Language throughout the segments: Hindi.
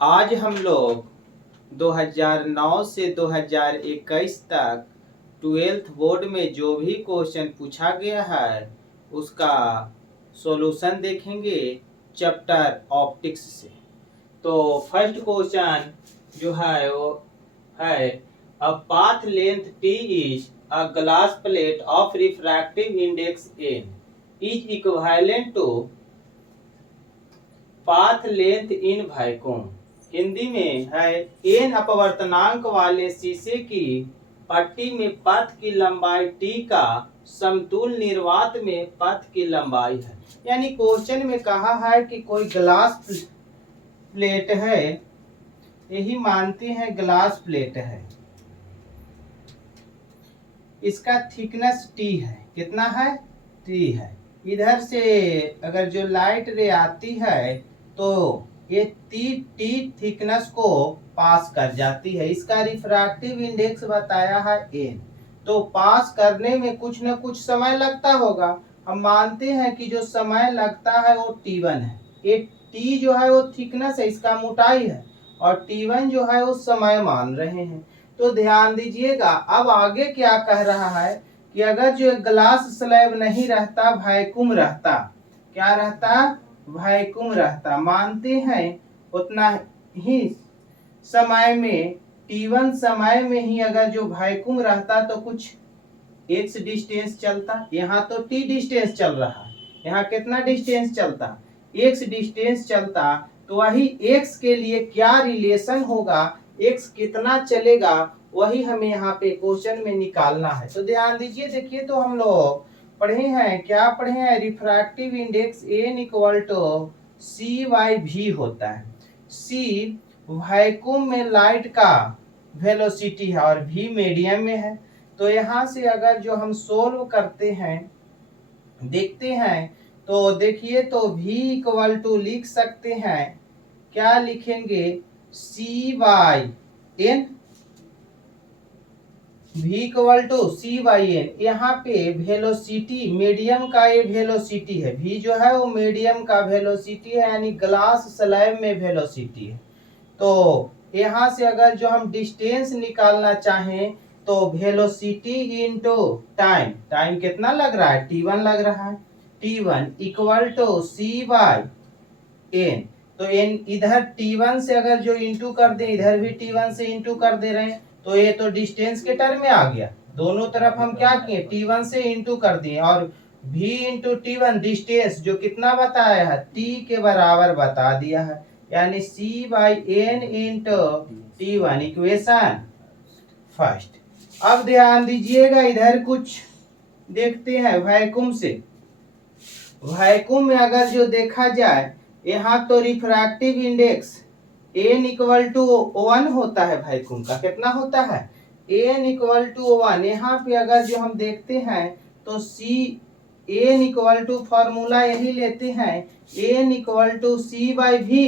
आज हम लोग 2009 से 2021 तक 12th बोर्ड में जो भी क्वेश्चन पूछा गया है उसका सॉल्यूशन देखेंगे चैप्टर ऑप्टिक्स से। तो फर्स्ट क्वेश्चन जो है वो है a path length t is a glass plate of refractive index n is equivalent to path length in vacuum. Hindi में है एन अपवर्तनांक वाले शीशे की पट्टी में पथ की लंबाई टी का समतुल निर्वात में पथ की लंबाई है। यानी क्वेश्चन में कहा है कि कोई ग्लास प्लेट है, यही मानते हैं ग्लास प्लेट है, इसका थिकनेस टी है। कितना है? टी है। इधर से अगर जो लाइट रे आती है तो ये टी थिकनेस को पास कर जाती है। इसका रिफ्रैक्टिव इंडेक्स बताया है एन। तो पास करने में कुछ न कुछ समय लगता होगा। हम मानते हैं कि जो समय लगता है वो T1 है। ये टी जो है वो थिकनेस है, इसका मोटाई है, और T1 जो है वो समय मान रहे हैं। तो ध्यान दीजिएगा, अब आगे क्या कह रहा है कि अगर जो ग्लास स्लैब नहीं रहता, वैक्यूम रहता, क्या रहता? वैक्यूम रहता। मानते हैं उतना ही समय में, T1 समय में ही अगर जो वैक्यूम रहता तो कुछ x डिस्टेंस चलता। यहाँ तो t डिस्टेंस चल रहा है, यहाँ कितना डिस्टेंस चलता? x डिस्टेंस चलता। तो वही x के लिए क्या रिलेशन होगा, x कितना चलेगा, वही हमें यहाँ पे क्वेश्चन में निकालना है। तो ध्यान दीजिए, देखिए तो हम लोग पढ़े हैं, क्या पढ़े हैं? Refractive index n equal to C by v होता है। c वैक्यूम में लाइट का वेलोसिटी है और v मीडियम में है। तो यहाँ से अगर जो हम सोल्व करते हैं, देखते हैं, तो देखिए तो v इक्वल टू लिख सकते हैं, क्या लिखेंगे? c by n, v equal to C by n. यहाँ पे वेलोसिटी, मीडियम का ये वेलोसिटी है, v जो है वो मीडियम का वेलोसिटी है, यानी ग्लास स्लैब में वेलोसिटी है। तो यहाँ से अगर जो हम डिस्टेंस निकालना चाहें तो वेलोसिटी इनटू टाइम, टाइम कितना लग रहा है? T1 लग रहा है। T1 equal to c by n. तो एन इधर T1 से अगर जो इंटू कर दे, इधर भी T1 से इंटू कर दे रहे हैं, तो ये तो डिस्टेंस के टर्म में आ गया। दोनों तरफ हम क्या किए? T1 से इंटू कर दिए, और v इंटू T1 डिस्टेंस जो कितना बताया है? t के बराबर बता दिया है, यानी c by n into T1। Equation first. अब ध्यान दीजिएगा, इधर कुछ देखते हैं वैक्यूम से। वैक्यूम में अगर जो देखा जाए, यहाँ तो refractive index n equal to 1 होता है। वैक्यूम का कितना होता है? n equal to 1। यहाँ पे अगर जो हम देखते हैं तो c n equal to formula यही लेते हैं, n equal to C by v.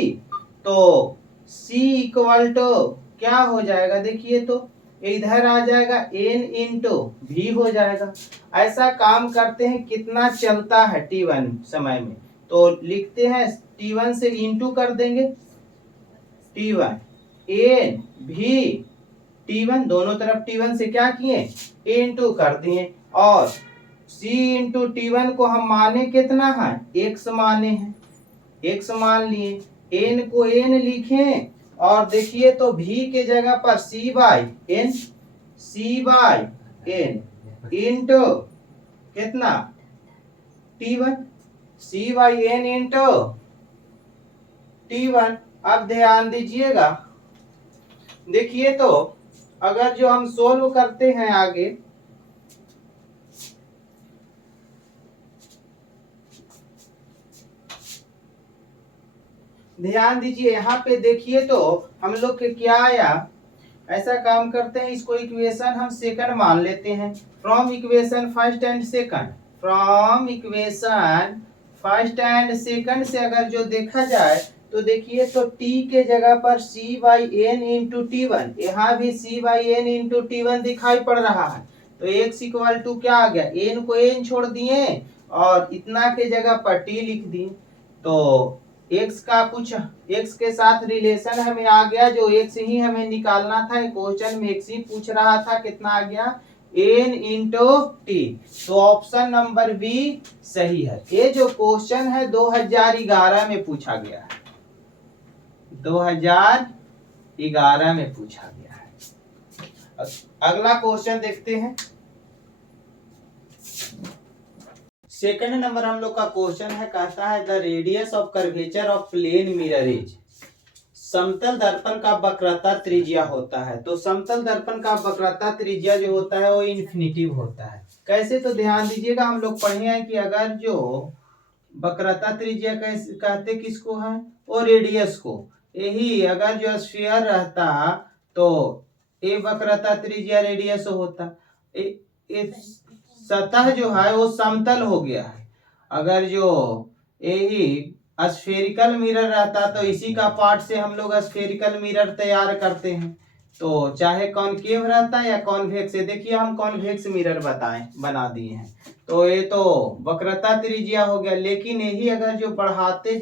तो c इक्वल टू क्या हो जाएगा? देखिए तो इधर आ जाएगा n इंटू भी हो जाएगा। ऐसा काम करते हैं, कितना चलता है T1 समय में, तो लिखते हैं T1 से इंटू कर देंगे, T1 n भी T1, दोनों तरफ T1 से क्या किए? इंटू कर दिए, और c इंटू T1 को हम माने कितना है? x माने हैं, x मान लिए, n को n लिखें, और देखिए तो v के जगह पर c by n, c by n into कितना? T1, c by n into T1। अब ध्यान दीजिएगा, देखिए तो अगर जो हम सोल्व करते हैं आगे, ध्यान दीजिए यहाँ पे देखिए तो हम लोग के क्या आया। ऐसा काम करते हैं, इसको इक्वेशन हम सेकंड मान लेते हैं। From equation first and second, from equation first and second से अगर जो देखा जाए तो देखिए तो t के जगह पर c by n into T1, यहाँ भी c by n into T1 दिखाई पड़ रहा है। तो x इक्वल टू क्या आ गया? n को n छोड़ दिए और इतना के जगह पर t लिख दिए। तो एक्स का कुछ एक्स के साथ रिलेशन हमें आ गया, जो एक्स ही हमें निकालना था। क्वेश्चन में एक्स ही पूछ रहा था, कितना आ गया n इंटू टी। तो ऑप्शन नंबर बी सही है। ये जो क्वेश्चन है 2011 में पूछा गया है, 2011 में पूछा गया है। अगला क्वेश्चन देखते हैं। सेकंड नंबर हम लोग का क्वेश्चन है, कहता है the radius of curvature of plane mirror is. समतल दर्पण का वक्रता त्रिज्या होता है। तो समतल दर्पण का वक्रता त्रिज्या जो होता है वो इन्फिनिटिव होता है। कैसे? तो ध्यान दीजिएगा, हम लोग पढ़े हैं कि अगर जो वक्रता त्रिज्या कैसे कहते किसको है, वो रेडियस को। यही अगर जो स्फीयर रहता तो ये वक्रता त्रिज्या रेडियस होता। सतह जो है वो समतल हो गया है। अगर जो यही स्फेरिकल मिरर रहता तो इसी का पार्ट से हम लोग स्फेरिकल मिरर तैयार करते हैं। तो चाहे कॉनकेव रहता है या कॉन्वेक्स, देखिए हम कॉन्वेक्स मिरर बना दिए हैं। तो ये तो वक्रता त्रिज्या हो गया। लेकिन यही अगर जो बढ़ाते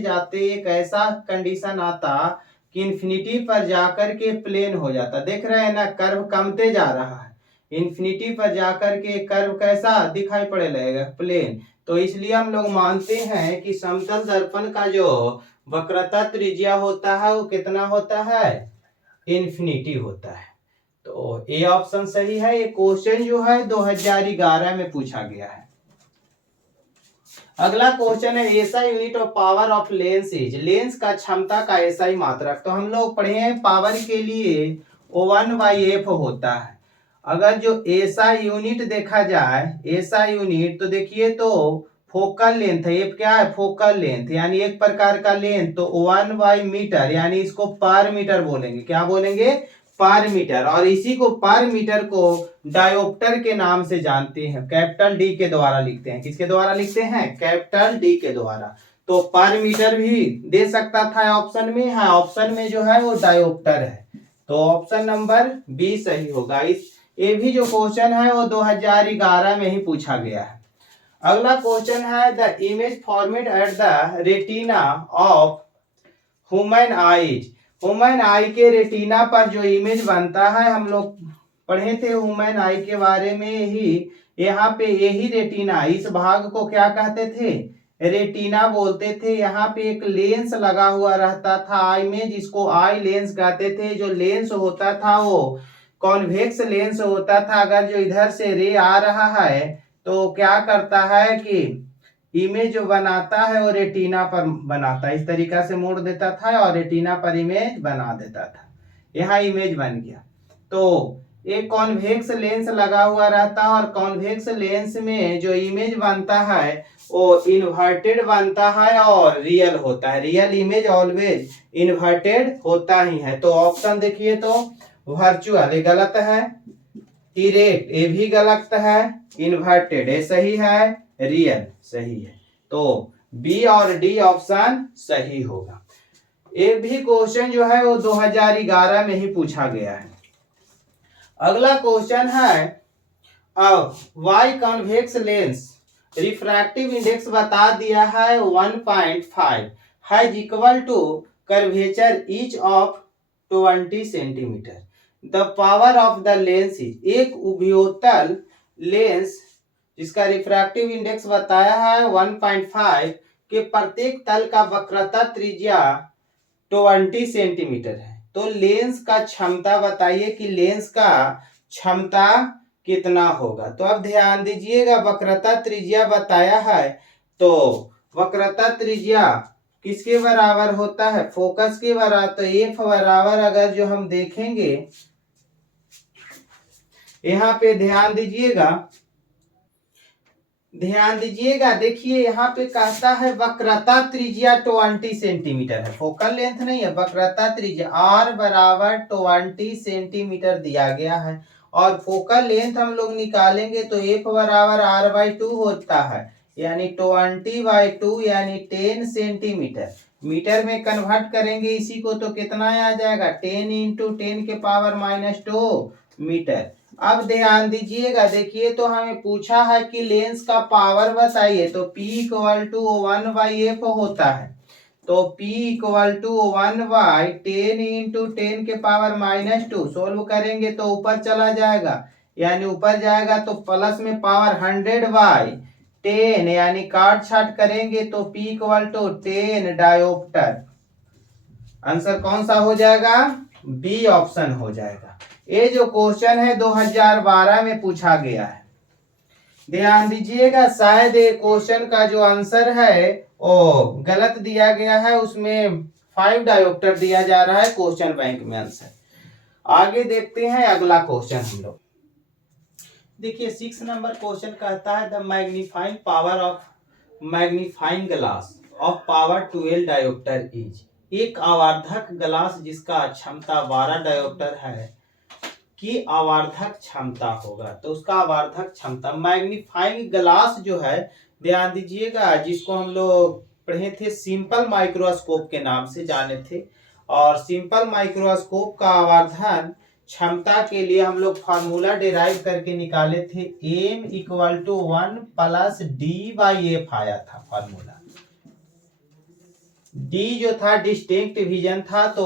जाते एक ऐसा कंडीशन आता कि इन्फिनिटी पर जाकर के प्लेन हो जाता। देख रहे हैं ना, कर्व कमते जा रहा है। इन्फिनिटी पर जाकर के कर्व कैसा दिखाई पड़े लगेगा, प्लेन। तो इसलिए हम लोग मानते हैं कि समतल दर्पण का जो वक्रता त्रिज्या होता है वो कितना होता है, इन्फिनिटी होता है। तो ए ऑप्शन सही है। ये क्वेश्चन जो है 2011 में पूछा गया है। अगला क्वेश्चन है SI unit of power of lens is. Lens का क्षमता का एसआई मात्रक। तो हम लोग पढ़े हैं पावर के लिए O1/F होता है। अगर जो एसआई यूनिट देखा जाए, एसआई यूनिट तो देखिए तो फोकल लेंथ है। एफ क्या है, फोकल लेंथ, यानी एक प्रकार का लेंथ। तो 1/मीटर, यानी इसको पर मीटर बोलेंगे। क्या बोलेंगे, पर मीटर। और इसी को पर मीटर को डायोप्टर के नाम से जानते हैं, कैपिटल डी के द्वारा लिखते हैं। किसके द्वारा लिखते हैं, कैपिटल डी के द्वारा। तो पर मीटर भी दे सकता था ऑप्शन में, हाँ ऑप्शन में जो है वो डायोप्टर है। तो ऑप्शन नंबर बी सही होगा। इस ये भी जो क्वेश्चन है वो 2011 में ही पूछा गया है। अगला क्वेश्चन है the image format at the retina of human eyes. Human आई के रेटिना पर जो इमेज बनता है, हम लोग पढ़े थे ह्यूमन आई के बारे में ही। यहाँ पे यही रेटिना, इस भाग को क्या कहते थे, रेटिना बोलते थे। यहाँ पे एक लेंस लगा हुआ रहता था आई में, जिसको आई लेंस कहते थे। जो लेंस होता था वो कॉन्वेक्स लेंस होता था। अगर जो इधर से रे आ रहा है तो क्या करता है कि इमेज जो बनाता है वो रेटिना पर बनाता है। इस तरीका से मोड़ देता था और रेटिना पर इमेज बना देता था। यहाँ इमेज बन गया। तो एक कॉन्वेक्स लेंस लगा हुआ रहता है और कॉन्वेक्स लेंस में जो इमेज बनता है वो इन्वर्टेड बनता है और रियल होता है। रियल इमेज ऑलवेज इन्वर्टेड होता ही है। तो ऑप्शन देखिए तो वर्चुअल ये गलत है, इरेक्ट ये भी गलत है, इन्वर्टेड ये सही है, रियल सही है। तो बी और डी ऑप्शन सही होगा। एक भी क्वेश्चन जो है वो 2011 में ही पूछा गया है। अगला क्वेश्चन है biconvex lens refractive index बता दिया है 1.5 है equal to curvature each of 20 centimetre. The power of the lens is. एक उभयोतल लेंस जिसका रिफ्रैक्टिव इंडेक्स बताया है 1.5 के प्रत्येक तल का वक्रता त्रिज्या 20 सेंटीमीटर है। तो लेंस का क्षमता बताइए कि लेंस का क्षमता कितना होगा। तो अब ध्यान दीजिएगा, वक्रता त्रिज्या बताया है तो वक्रता त्रिज्या किसके बराबर होता है, फोकस के बराबर। तो एफ बराबर अगर जो हम देखेंगे यहाँ पे ध्यान दीजिएगा, देखिए यहाँ पे कहता है वक्रता त्रिज्या 20 सेंटीमीटर है, फोकल लेंथ नहीं है, वक्रता त्रिज्या r बराबर 20 सेंटीमीटर दिया गया है। और फोकल लेंथ हम लोग निकालेंगे तो f बराबर r/2 होता है, यानी 20/2 यानी 10 सेंटीमीटर। मीटर में कन्वर्ट करेंगे इसी को तो कितना आ जाएगा, 10 × 10 के पावर -2 मीटर। अब ध्यान दीजिएगा, देखिए तो हमें पूछा है कि लेंस का पावर बताइए, तो P इक्वल टू 1/f होता है। तो P इक्वल टू 1/10 इंटू 10 के पावर -2 सोल्व करेंगे तो ऊपर चला जाएगा, यानी ऊपर जाएगा तो प्लस में पावर 100/10, यानी काट छाट करेंगे तो P equal to 10 dioptre. Answer कौन सा हो जाएगा? बी ऑप्शन हो जाएगा। ये जो क्वेश्चन है 2012 में पूछा गया है। ध्यान दीजिएगा, शायद ये क्वेश्चन का जो आंसर है वो गलत दिया गया है, उसमें 5 डायोप्टर दिया जा रहा है क्वेश्चन बैंक में आंसर। आगे देखते हैं अगला क्वेश्चन हम लोग। देखिए 6 नंबर क्वेश्चन कहता है the magnifying power of magnifying glass of power 12 dioptre is. एक आवर्धक ग्लास जिसका क्षमता 12 डायोप्टर है की आवर्धक क्षमता होगा, तो उसका आवर्धक क्षमता। मैग्नीफाइंग ग्लास जो है, ध्यान दीजिएगा, जिसको हम लोग पढ़े थे सिंपल माइक्रोस्कोप के नाम से जाने थे, और सिंपल माइक्रोस्कोप का आवर्धन क्षमता के लिए हम लोग फार्मूला डिराइव करके निकाले थे, m equal to 1 plus d/f आया था फार्मूला। d जो था डिस्टिंक्ट विजन था, तो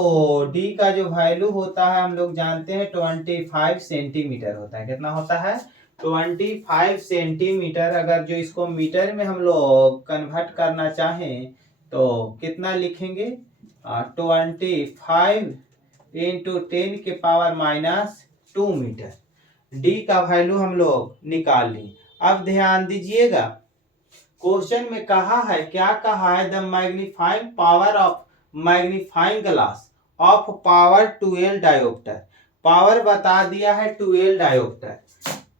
d का जो वैल्यू होता है हम लोग जानते हैं 25 सेंटीमीटर होता है। कितना होता है? 25 सेंटीमीटर। अगर जो इसको मीटर में हम लोग कन्वर्ट करना चाहें तो कितना लिखेंगे? 25 इंटू 10 के पावर -2 मीटर। d का वैल्यू हम लोग निकाल ली। अब ध्यान दीजिएगा, क्वेश्चन में कहा है, क्या कहा है? The magnifying power of magnifying glass of power 12 dioptre. Power बता दिया है 12 डायोप्टर।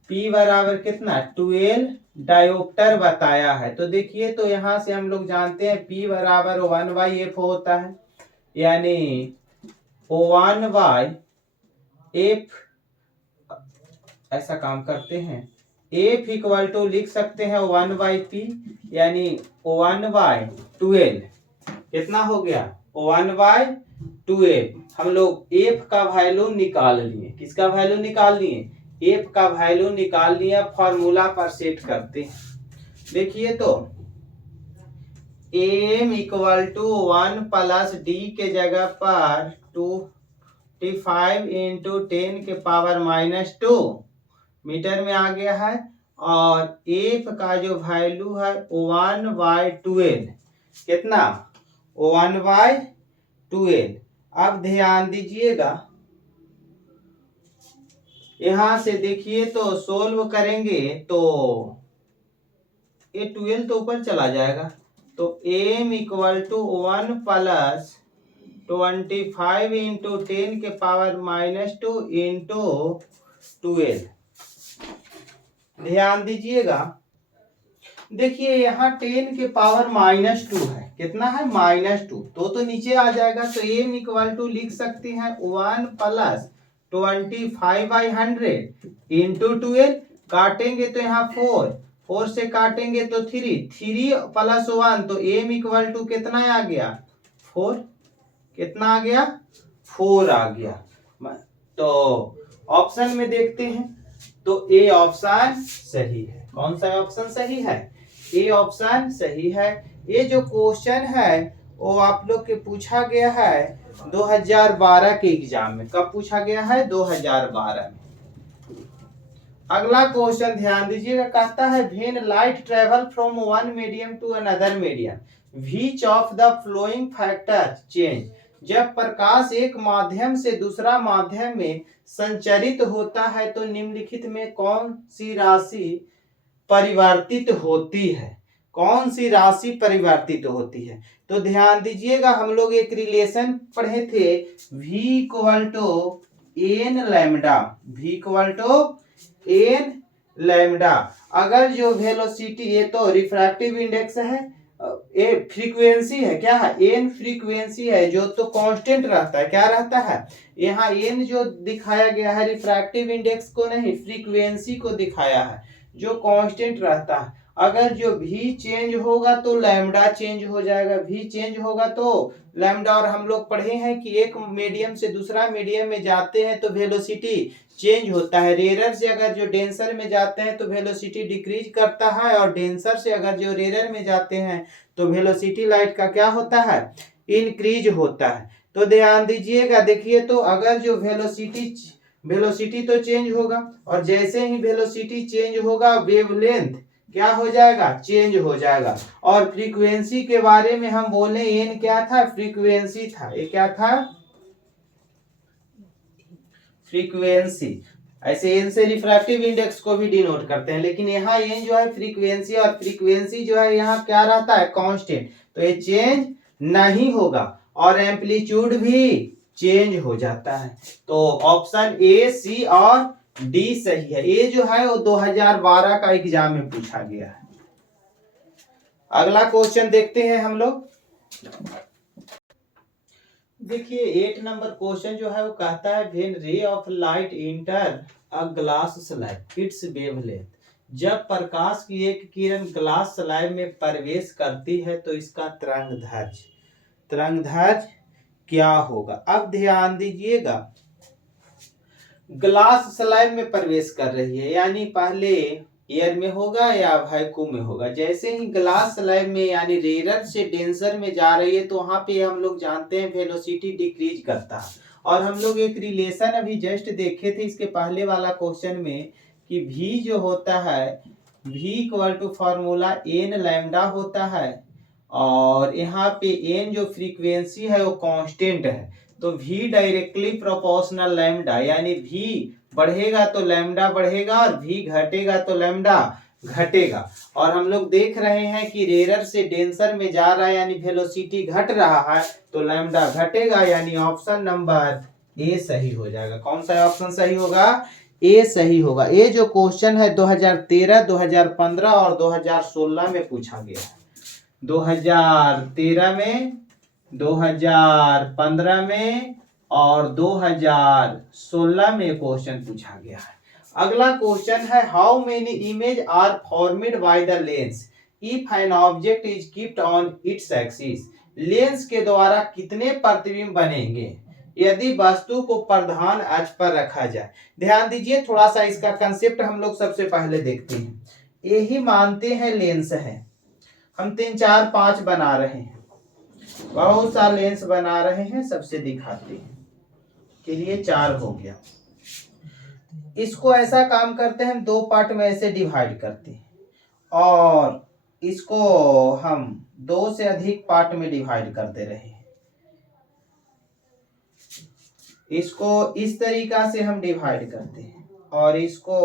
P बराबर कितना? 12 डायोप्टर बताया है। तो देखिए तो यहां से हम लोग जानते हैं P बराबर 1/f होता है, यानी 1/f। ऐसा काम करते हैं, F इक्वल टू लिख सकते हैं 1/p, यानी 1/12। कितना हो गया? 1/12। हम लोग F का वैल्यू निकाल लिए। किसका वैल्यू निकाल लिए? F का वैल्यू निकाल लिया। फॉर्मूला पर सेट करते हैं। देखिए तो m equal to 1 plus d के जगह पर 25 इंटू 10 के पावर -2 मीटर में आ गया है, और f का जो वैल्यू है 1/12। कितना? 1/12। अब ध्यान दीजिएगा, यहां से देखिए तो सोल्व करेंगे तो ये 12 तो ऊपर चला जाएगा, तो m equal to 1 plus 25 into 10 के पावर -2 इंटू 12। ध्यान दीजिएगा, देखिए यहाँ 10 के पावर -2 है। कितना है? -2। तो नीचे आ जाएगा, तो m इक्वल टू लिख सकते हैं 1 प्लस 25/100 इंटू 12। काटेंगे तो यहाँ 4 से काटेंगे तो 3 प्लस 1, तो m इक्वल टू कितना आ गया? 4। कितना आ गया? 4 आ गया। तो ऑप्शन में देखते हैं, तो ए ऑप्शन सही है। कौन सा ऑप्शन सही है? ए ऑप्शन सही है। ये जो क्वेश्चन है वो आप लोग के पूछा गया है 2012 के एग्जाम में। कब पूछा गया है? 2012 में। अगला क्वेश्चन ध्यान दीजिएगा, कहता है when light travel from one medium to another medium which of the following factor change. जब प्रकाश एक माध्यम से दूसरा माध्यम में संचरित होता है तो निम्नलिखित में कौन सी राशि परिवर्तित होती है? कौन सी राशि परिवर्तित होती है? तो ध्यान दीजिएगा, हम लोग एक रिलेशन पढ़े थे, v equal to n lambda. v equal to n lambda. अगर जो वेलोसिटी, ये तो रिफ्रैक्टिव इंडेक्स है, ए फ्रीक्वेंसी है, क्या है? एन फ्रीक्वेंसी है, जो तो कांस्टेंट रहता है। क्या रहता है? यहाँ एन जो दिखाया गया है रिफ्रैक्टिव इंडेक्स को नहीं, फ्रीक्वेंसी को दिखाया है, जो कांस्टेंट रहता है। अगर जो भी चेंज होगा तो लैम्डा चेंज हो जाएगा, भी चेंज होगा तो लैम्डा। और हम लोग पढ़े हैं कि एक मीडियम से दूसरा मीडियम में जाते हैं तो वेलोसिटी चेंज होता है। रेयर से अगर जो डेंसर में जाते हैं तो वेलोसिटी डिक्रीज करता है, और डेंसर से अगर जो रेयर में जाते हैं तो वेलोसिटी लाइट का क्या होता है, इंक्रीज होता है। तो ध्यान दीजिएगा, देखिए तो अगर जो वेलोसिटी तो चेंज होगा, और जैसे ही वेलोसिटी चेंज होगा वेवलेंथ क्या हो जाएगा, चेंज हो जाएगा। और फ्रीक्वेंसी के बारे में हम बोले, एन क्या था, फ्रीक्वेंसी था। ये क्या था, फ्रीक्वेंसी। ऐसे एन से रिफ्रैक्टिव इंडेक्स को भी डिनोट करते हैं, लेकिन यहाँ एन जो है फ्रीक्वेंसी, और फ्रीक्वेंसी जो है यहाँ क्या रहता है, कांस्टेंट। तो ये चेंज नहीं होगा, और एम्पलीट्यूड भी चेंज हो जाता है। तो ऑप्शन ए, सी और डी सही है। ये जो है वो 2012 का एग्जाम में पूछा गया है। अगला क्वेश्चन देखते हैं हम लोग। देखिए 8 नंबर क्वेश्चन जो है वो कहता है, when ray of light enter a glass slab it's wavelength. जब प्रकाश की एक किरण ग्लास स्लैब में प्रवेश करती है तो इसका तरंगदैर्घ्य क्या होगा। अब ध्यान दीजिएगा, ग्लास स्लैब में प्रवेश कर रही है, यानी पहले एयर में होगा या वैक्यूम में होगा। जैसे ही ग्लास स्लैब में यानी रेयर से डेंसर में जा रही है तो वहां पे हम लोग जानते हैं वेलोसिटी डिक्रीज करता है। और हम लोग एक रिलेशन अभी जस्ट देखे थे इसके पहले वाला क्वेश्चन में कि v जो होता है, v equal to formula n lambda होता है, और यहाँ पे n जो फ्रीक्वेंसी है वो कांस्टेंट है। तो v डायरेक्टली प्रोपोर्शनल लैम्डा, यानी v बढ़ेगा तो लैम्डा बढ़ेगा, और v घटेगा तो लैम्डा घटेगा। और हम लोग देख रहे हैं कि रेयर से डेंसर में जा रहा है, यानी वेलोसिटी घट रहा है, तो लैम्डा घटेगा, यानी ऑप्शन नंबर ए सही हो जाएगा। कौन सा ऑप्शन सही होगा, ए सही होगा। ये जो क्वेश्चन है 2013, 2015 और 2016 में पूछा गया है। 2013 में, 2015 में और 2016 में क्वेश्चन पूछा गया है। अगला क्वेश्चन है, how many image are formed by the lens if an object is keeped on its axis. Lens के द्वारा कितने प्रतिबिंब बनेंगे यदि वस्तु को प्रधान अक्ष पर रखा जाए। ध्यान दीजिए, थोड़ा सा इसका कंसेप्ट हम लोग सबसे पहले देखते हैं। यही मानते हैं लेंस है, हम 3, 4, 5 बना रहे हैं, बहुत सा लेंस बना रहे हैं, सबसे दिखाते हैं। के लिए 4 हो गया। इसको ऐसा काम करते हैं, हम 2 पार्ट में ऐसे डिवाइड करते हैं, और इसको हम 2 से अधिक पार्ट में डिवाइड कर दे रहे हैं। इसको इस तरीका से हम डिवाइड करते हैं, और इसको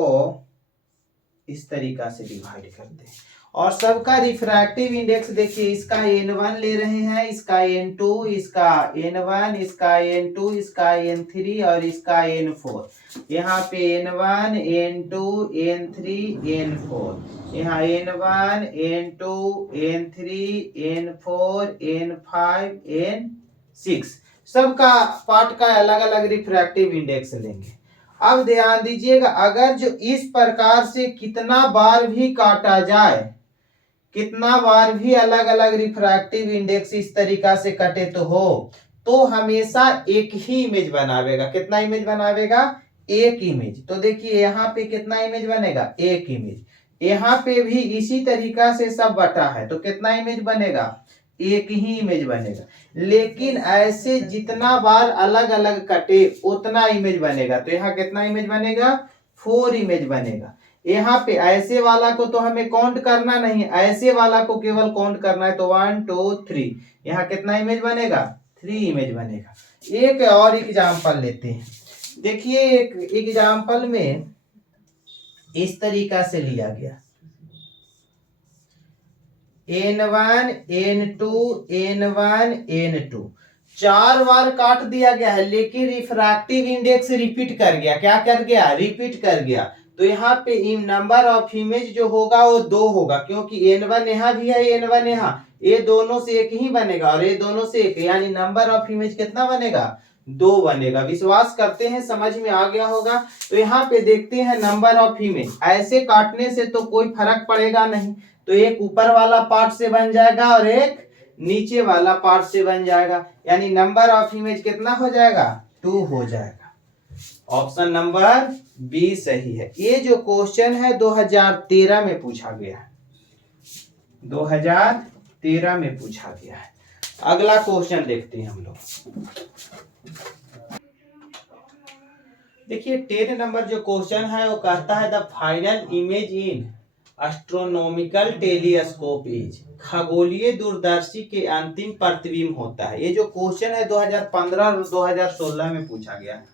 इस तरीका से डिवाइड करते हैं। और सबका रिफ्रैक्टिव इंडेक्स देखिए, इसका n1 ले रहे हैं, इसका n2, इसका n1, इसका n2, इसका n3 और इसका n4। यहाँ पे n1, n2, n3, n4, यहाँ n1, n2, n3, n4, n5, n6, सबका पार्ट का अलग अलग रिफ्रैक्टिव इंडेक्स लेंगे। अब ध्यान दीजिएगा, अगर जो इस प्रकार से कितना बार भी काटा जाए, कितना बार भी अलग अलग रिफ्रैक्टिव इंडेक्स इस तरीका से कटे तो हमेशा एक ही इमेज बनावेगा। कितना इमेज बनावेगा, एक इमेज। तो देखिए यहाँ पे कितना इमेज बनेगा, एक इमेज। यहाँ पे भी इसी तरीका से सब बटा है, तो कितना इमेज बनेगा, एक ही इमेज बनेगा। लेकिन ऐसे जितना बार अलग अलग कटे उतना इमेज बनेगा। तो यहाँ कितना इमेज बनेगा, 4 इमेज बनेगा। यहाँ पे ऐसे वाला को तो हमें काउंट करना नहीं, ऐसे वाला को केवल काउंट करना है। तो 1 2 3, यहाँ कितना इमेज बनेगा, 3 इमेज बनेगा। एक और एग्जाम्पल लेते हैं। देखिए एक एग्जाम्पल में इस तरीका से लिया गया, n1 n2 n1 n2, 4 बार काट दिया गया है, लेकिन रिफ्रैक्टिव इंडेक्स रिपीट कर गया। क्या कर गया, रिपीट कर गया। तो यहाँ पे नंबर ऑफ इमेज जो होगा वो 2 होगा, क्योंकि n1 यहाँ भी है, n1 यहाँ, ये दोनों से एक ही बनेगा और ये दोनों से एक, यानी नंबर ऑफ इमेज कितना बनेगा, 2 बनेगा। विश्वास करते हैं समझ में आ गया होगा। तो यहाँ पे देखते हैं नंबर ऑफ इमेज, ऐसे काटने से तो कोई फर्क पड़ेगा नहीं, तो एक ऊपर वाला पार्ट से बन जाएगा और एक नीचे वाला पार्ट से बन जाएगा, यानी नंबर ऑफ इमेज कितना हो जाएगा, 2 हो जाएगा। ऑप्शन नंबर बी सही है। ये जो क्वेश्चन है 2013 में पूछा गया है, 2013 में पूछा गया है। अगला क्वेश्चन देखते हैं हम लोग। देखिए 10 नंबर जो क्वेश्चन है वो कहता है the final image in astronomical telescope is, खगोलीय दूरदर्शी के अंतिम प्रतिबिंब होता है। ये जो क्वेश्चन है 2015 और 2016 में पूछा गया है,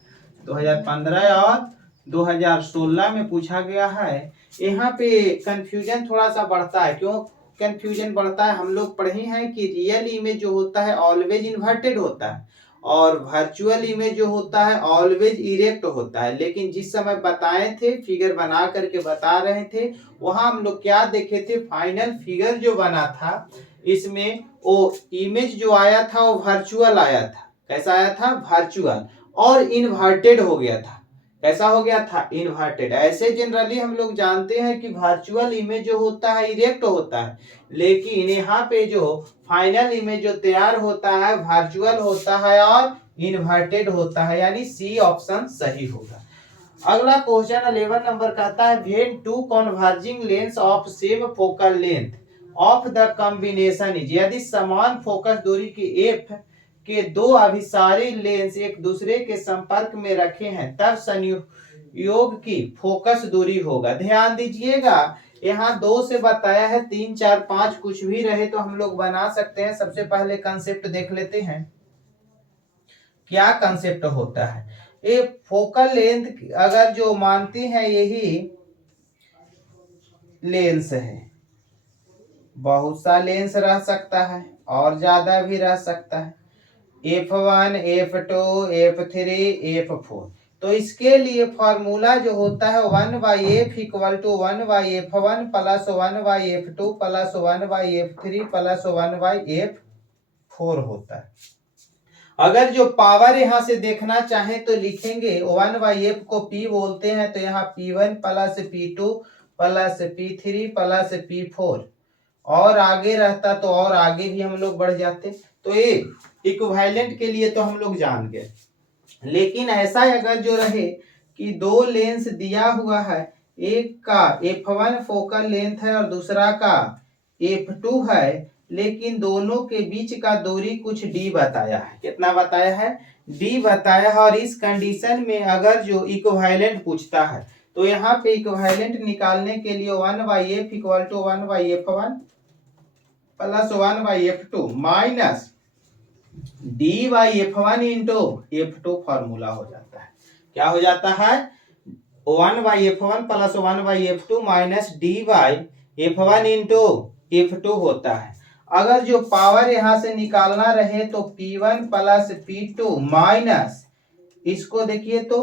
2015 और 2016 में पूछा गया है। यहाँ पे कंफ्यूजन थोड़ा सा बढ़ता है। क्यों कंफ्यूजन बढ़ता है, हम लोग पढ़े हैं कि रियल इमेज जो होता है ऑलवेज इन्वर्टेड होता है और वर्चुअल इमेज जो होता है ऑलवेज इरेक्ट होता है। लेकिन जिस समय बताए थे, फिगर बना करके बता रहे थे, वहां हम लोग क्या देखे थे, फाइनल फिगर जो बना था इसमें वो इमेज जो आया था वो वर्चुअल आया था। कैसा आया था, वर्चुअल, और इन्वर्टेड हो गया था। कैसा हो गया था, इन्वर्टेड। ऐसे जनरली हम लोग जानते हैं कि वर्चुअल इमेज जो होता है इरेक्ट होता है, लेकिन यहाँ पे जो फाइनल इमेज जो तैयार होता है वर्चुअल होता है और इन्वर्टेड होता है, यानी सी ऑप्शन सही होगा। अगला क्वेश्चन 11 नंबर कहता है when two converging lens of same focal length of the combination is, यदि समान फोकस दूरी के एफ के दो अभिसारी लेंस एक दूसरे के संपर्क में रखे हैं तब संयोग की फोकस दूरी होगा। ध्यान दीजिएगा, यहाँ 2 से बताया है, 3 4 5 कुछ भी रहे तो हम लोग बना सकते हैं। सबसे पहले कंसेप्ट देख लेते हैं, क्या कंसेप्ट होता है। ये फोकल लेंथ अगर जो मानते हैं यही लेंस है, बहुत सा लेंस रह सकता है और ज्यादा भी रह सकता है, F1 F2 F3 F4। तो इसके लिए फॉर्मूला जो होता है 1/f equal to 1/f1 plus 1/f2 plus 1/f3 plus 1/f4 होता है। अगर जो पावर यहाँ से देखना चाहें तो लिखेंगे 1/f को P बोलते हैं, तो यहाँ P1 plus P2 plus P3 plus P4, और आगे रहता तो और आगे भी हम लोग बढ़ जाते। तो ये इक्विवेलेंट के लिए तो हम लोग जान गए, लेकिन ऐसा अगर जो रहे कि 2 लेंस दिया हुआ है, एक का F1 फोकल लेंथ है और दूसरा का F2 है, लेकिन दोनों के बीच का दूरी कुछ d बताया है। कितना बताया है, d बताया है। और इस कंडीशन में अगर जो इक्विवेलेंट पूछता है तो यहाँ पे इक्विवेलेंट निकालने के लिए 1/f equal to 1/f1 plus 1/f2 minus d/f1 into f2 formula हो जाता है। क्या हो जाता है, 1/f1 plus 1/f2 minus d/f1 into f2 होता है। अगर जो पावर यहां से निकालना रहे तो P1 प्लस P2 माइनस, इसको देखिए तो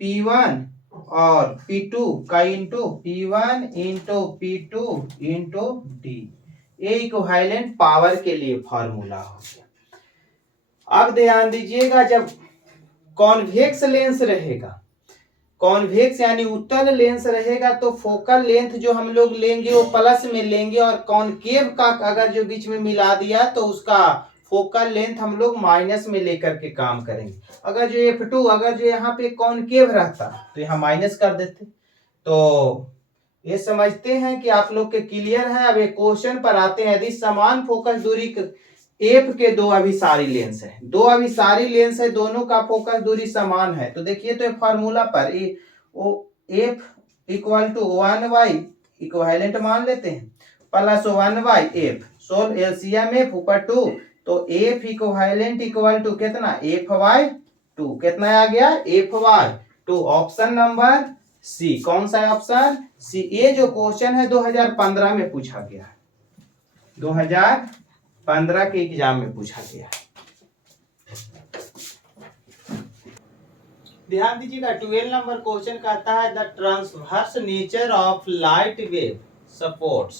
P1 और P2 का into P1 into P2 into D, ये इक्विवेलेंट पावर के लिए फॉर्मूला हो गया। अब ध्यान दीजिएगा, जब कॉन्वेक्स लेंस रहेगा, कॉन्वेक्स यानी उत्तल लेंस रहेगा, तो फोकल लेंथ जो हम लोग लेंगे वो प्लस में लेंगे, और कॉनकेव का अगर जो बीच में मिला दिया तो उसका फोकल लेंथ हम लोग माइनस में लेकर के काम करेंगे। अगर जो F2 अगर जो यहाँ पे कॉनकेव रहता तो यहाँ माइनस कर देते। तो ये समझते हैं कि आप लोग के क्लियर है। अब एक क्वेश्चन पर आते हैं, यदि समान फोकस दूरी एफ के 2 अभिसारी लेंस है, 2 अभिसारी लेंस है, दोनों का फोकस दूरी समान है, तो देखिए तो फॉर्मूला पर एफ इक्वल टू 1/, इक्विवेलेंट मान लेते हैं, plus 1/f, solve LCM F ऊपर 2, तो एफ इक्विवेलेंट इक्वल टू कितना, f/2, कितना आ गया, f/2। ऑप्शन नंबर सी, कौन सा ऑप्शन, सी। ये जो क्वेश्चन है 2015 में पूछा गया है, 2015 के एग्जाम में पूछा गया है। ध्यान दीजिएगा 12 नंबर क्वेश्चन कहता है the transverse nature of light wave supports,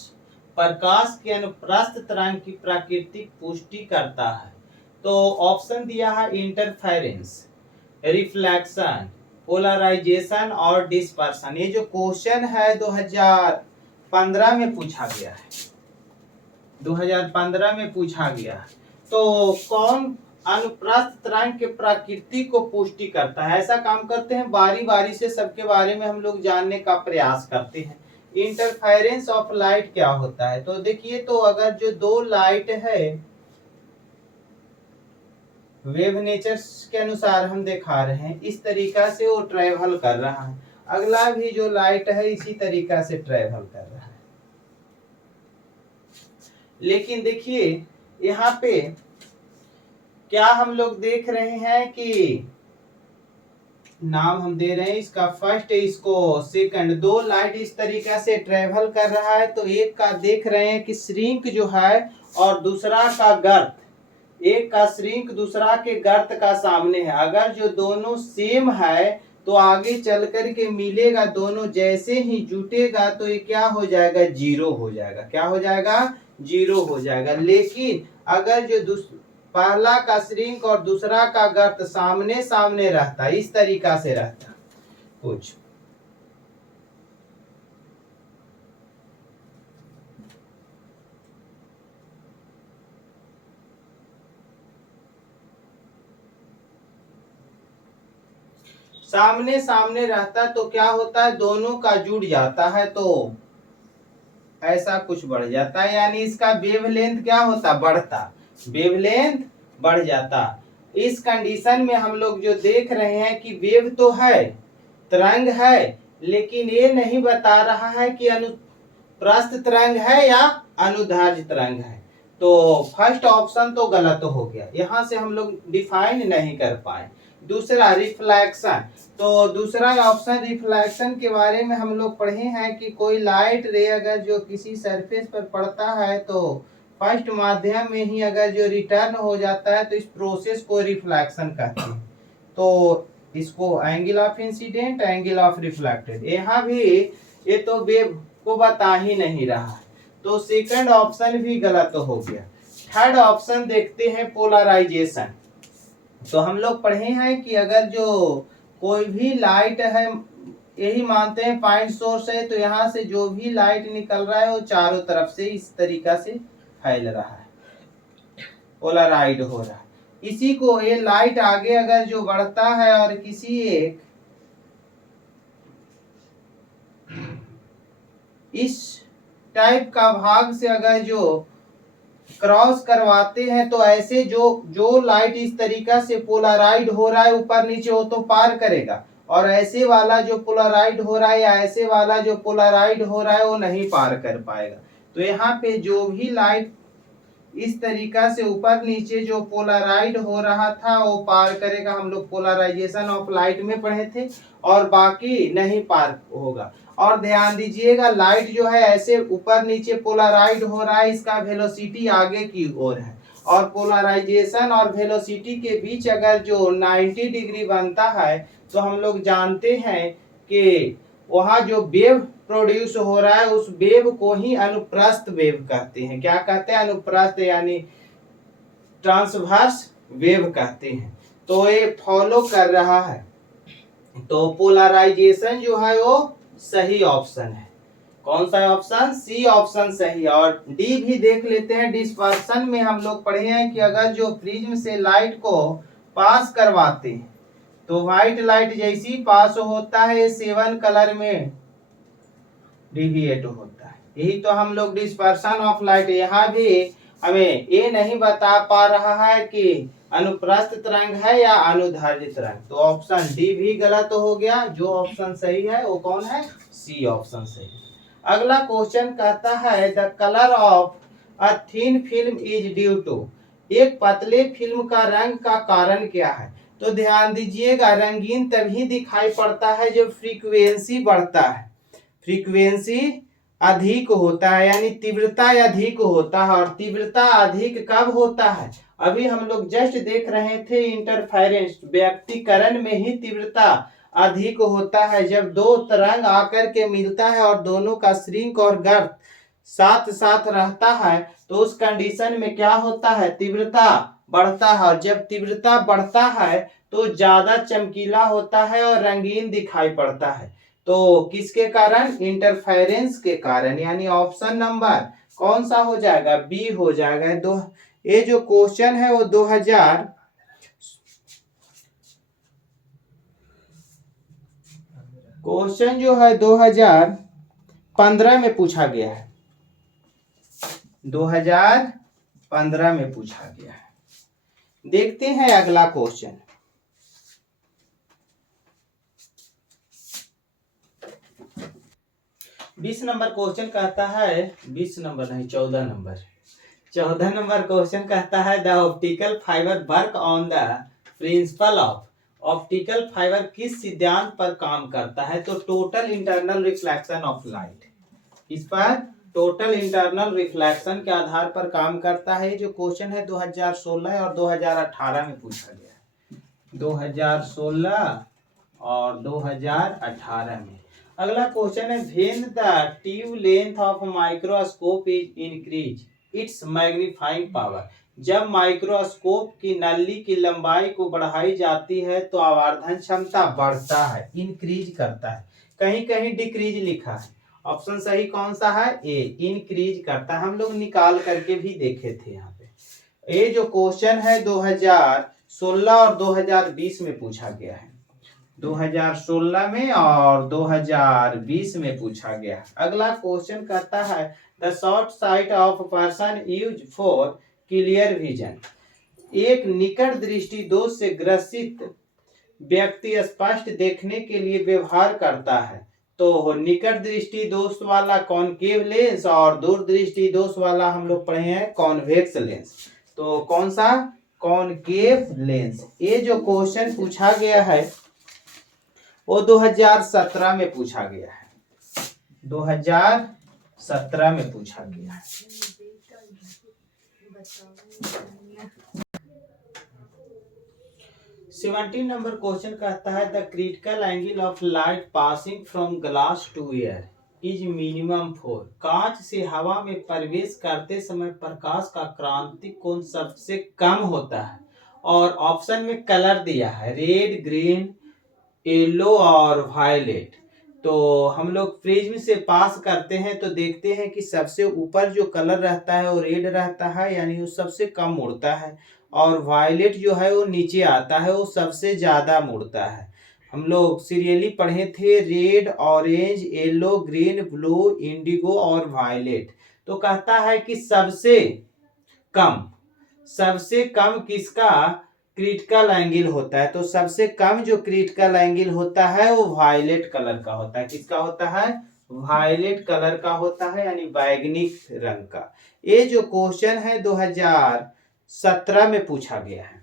प्रकाश के अनुप्रस्थ तरंग की प्राकृतिक पुष्टि करता है। तो ऑप्शन दिया है इंटरफेरेंस, रिफ्लेक्शन, पोलराइजेशन और डिस्पर्सन। ये जो क्वेश्चन है 2015 में पूछा गया है, 2015 में पूछा गया है। तो कौन अनुप्रस्थ तरंग के प्रकृति को पुष्टि करता है? ऐसा काम करते हैं, बारी बारी से सबके बारे में हम लोग जानने का प्रयास करते हैं। इंटरफेरेंस ऑफ लाइट क्या होता है? तो देखिए, तो अगर जो दो लाइट है, वेव नेचर के अनुसार हम दिखा रहे हैं, इस तरीका से वो ट्रेवल कर रहा है। अगला भी जो लाइट है इसी तरीका से ट्रेवल कर रहा है। लेकिन देखिए यहाँ पे क्या हम लोग देख रहे हैं कि नाम हम दे रहे हैं इसका फर्स्ट, इसको सेकंड। दो लाइट इस तरीका से ट्रेवल कर रहा है, तो एक का देख रहे हैं कि श्रिंक जो है और दूसरा का गर्त, एक का श्रिंक दूसरा के गर्त का सामने है। अगर जो दोनों सेम है तो आगे चल कर के मिलेगा, दोनों जैसे ही जुटेगा तो ये क्या हो जाएगा? जीरो हो जाएगा। क्या हो जाएगा? जीरो हो जाएगा। लेकिन अगर जो पहला का श्रिंक और दूसरा का गर्त सामने सामने रहता, इस तरीका से रहता कुछ, सामने सामने रहता तो क्या होता है? दोनों का जुड़ जाता है तो ऐसा कुछ बढ़ जाता है, यानी इसका वेवलेंथ क्या होता? बढ़ता, वेवलेंथ बढ़ जाता। इस कंडीशन में हम लोग जो देख रहे हैं कि वेव तो है, तरंग है, लेकिन ये नहीं बता रहा है कि अनुप्रस्थ तरंग है या अनुदैर्ध्य तरंग है। तो फर्स्ट ऑप्शन तो गलत हो गया, यहां से हम लोग डिफाइन नहीं कर पाए। दूसरा रिफ्लेक्शन, तो दूसरा ऑप्शन रिफ्लेक्शन के बारे में हम लोग पढ़े हैं कि कोई लाइट रे अगर जो किसी सरफेस पर पड़ता है तो फर्स्ट माध्यम में ही अगर जो रिटर्न हो जाता है तो इस प्रोसेस को रिफ्लेक्शन कहते हैं। तो इसको angle of incident, angle of reflected, यहाँ भी ये तो वेव को बता ही नहीं रहा है, तो सेकंड ऑप्शन भी गलत हो गया। थर्ड ऑप्शन देखते हैं पोलराइजेशन। तो हम लोग पढ़े हैं कि अगर जो कोई भी लाइट है, यही मानते हैं पॉइंट सोर्स है, तो यहाँ से जो भी लाइट निकल रहा है वो चारों तरफ से इस तरीका से फैल रहा है, पोलराइड हो रहा है। इसी को ये लाइट आगे अगर जो बढ़ता है और किसी एक इस टाइप का भाग से अगर जो क्रॉस करवाते हैं तो ऐसे जो लाइट इस तरीका से पोलराइड हो रहा है ऊपर नीचे, वो तो पार करेगा, और ऐसे वाला जो पोलराइड हो रहा है या ऐसे वाला जो पोलराइड हो रहा है वो नहीं पार कर पाएगा। तो यहाँ पे जो भी लाइट इस तरीका से ऊपर नीचे जो पोलराइड हो रहा था वो पार करेगा। हम लोग पोलराइजेशन ऑफ लाइट में पढ़े थे, और बाकी नहीं पार होगा। और ध्यान दीजिएगा, लाइट जो है ऐसे ऊपर नीचे पोलराइड हो रहा है, इसका वेलोसिटी आगे की ओर है, और पोलराइजेशन और वेलोसिटी के बीच अगर जो 90 डिग्री बनता है तो हम लोग जानते हैं कि वहां जो वेव प्रोड्यूस हो रहा है उस वेव को ही अनुप्रस्थ वेव कहते हैं। क्या कहते हैं? अनुप्रस्थ, यानी ट्रांसवर्स वेव कहते हैं। तो ये फॉलो कर रहा है, तो पोलराइजेशन जो है वो सही ऑप्शन है। कौन सा ऑप्शन? सी ऑप्शन सही है। और डी भी देख लेते हैं। डिस्पर्सन में हम लोग पढ़े हैं कि अगर जो प्रिज्म से लाइट को पास करवाते हैं तो व्हाइट लाइट जैसी पास होता है 7 कलर में डिविएट होता है। यही तो हम लोग डिस्पर्सन ऑफ लाइट, यहाँ भी हमें ये नहीं बता पा रहा है कि अनुप्रस्थ तरंग है या अनुदैर्ध्य तरंग। तो ऑप्शन डी भी गलत हो गया। जो ऑप्शन सही है वो कौन है? सी ऑप्शन सही। अगला क्वेश्चन कहता है the colour of a thin film is due to, एक पतले फिल्म का रंग का कारण क्या है? तो ध्यान दीजिएगा, रंगीन तभी दिखाई पड़ता है जब फ्रीक्वेंसी बढ़ता है, फ्रीक्वेंसी अधिक होता है, यानी तीव्रता अधिक होता है। और तीव्रता अधिक कब होता है? अभी हम लोग जस्ट देख रहे थे इंटरफेरेंस, व्यक्तिकरण में ही तीव्रता अधिक होता है जब दो तरंग आकर के मिलता है और दोनों का श्रिंक और गर्त साथ साथ रहता है तो उस कंडीशन में क्या होता है, तीव्रता बढ़ता है। और जब तीव्रता बढ़ता है तो ज्यादा चमकीला होता है और रंगीन दिखाई पड़ता है। तो किसके कारण, इंटरफेरेंस के कारण। यानी ऑप्शन नंबर कौन सा हो जाएगा, बी हो जाएगा। दो ये जो क्वेश्चन है वो 2000 क्वेश्चन जो है 2015 में पूछा गया है, 2015 में पूछा गया है। देखते हैं अगला क्वेश्चन। बीस नंबर क्वेश्चन कहता है, 20 नंबर नहीं 14 नंबर क्वेश्चन कहता है the optical fibre work on the principle of. Optical fibre किस सिद्धांत पर काम करता है, तो total internal reflection of light. इस पर टोटल इंटरनल रिफ्लेक्शन के आधार पर काम करता है। जो क्वेश्चन है 2016 और 2018 में पूछा गया है, 2016 और 2018 में। अगला क्वेश्चन है when the tube length of microscope is increase its magnifying power. जब माइक्रोस्कोप की नली की लंबाई को बढ़ाई जाती है तो आवर्धन क्षमता बढ़ता है, इंक्रीज करता है। कहीं कहीं डिक्रीज लिखा है। ऑप्शन सही कौन सा है, ए, इंक्रीज करता है। हम लोग निकाल करके भी देखे थे यहाँ पे। ये जो क्वेश्चन है 2016 और 2020 में पूछा गया है, 2016 में और 2020 में पूछा गया। अगला क्वेश्चन कहता है the short site of person use for clear vision. एक निकट दृष्टि दोष से ग्रसित व्यक्ति स्पष्ट देखने के लिए व्यवहार करता है। तो निकट दृष्टि दोष वाला कॉनकेव लेंस और दूर दृष्टि दोष वाला हम लोग पढ़े हैं कॉन्वेक्स लेंस। तो कौन सा, कॉनकेव लेंस। ये जो क्वेश्चन पूछा गया है वो 2017 में पूछा गया है, 2017 में पूछा गया है। 17 नंबर क्वेश्चन कहता है the critical angle of light passing from glass to air is minimum for. कांच से हवा में प्रवेश करते समय प्रकाश का क्रांतिक कोण सबसे कम होता है। और ऑप्शन में कलर दिया है रेड, ग्रीन, येलो और वायलेट। तो हम लोग प्रिज्म से पास करते हैं तो देखते हैं कि सबसे ऊपर जो कलर रहता है वो रेड रहता है, यानी वो सबसे कम मुड़ता है। और वायलेट जो है वो नीचे आता है, वो सबसे ज्यादा मुड़ता है। हम लोग सीरियली पढ़े थे red, orange, yellow, green, blue, Indigo और वायलेट। तो कहता है कि सबसे कम किसका क्रिटिकल एंगल होता है। तो सबसे कम जो क्रिटिकल एंगल होता है वो वायलेट कलर का होता है। किसका होता है, वायलेट कलर का होता है, यानी बैगनी रंग का। ये जो क्वेश्चन है 2017 में पूछा गया है।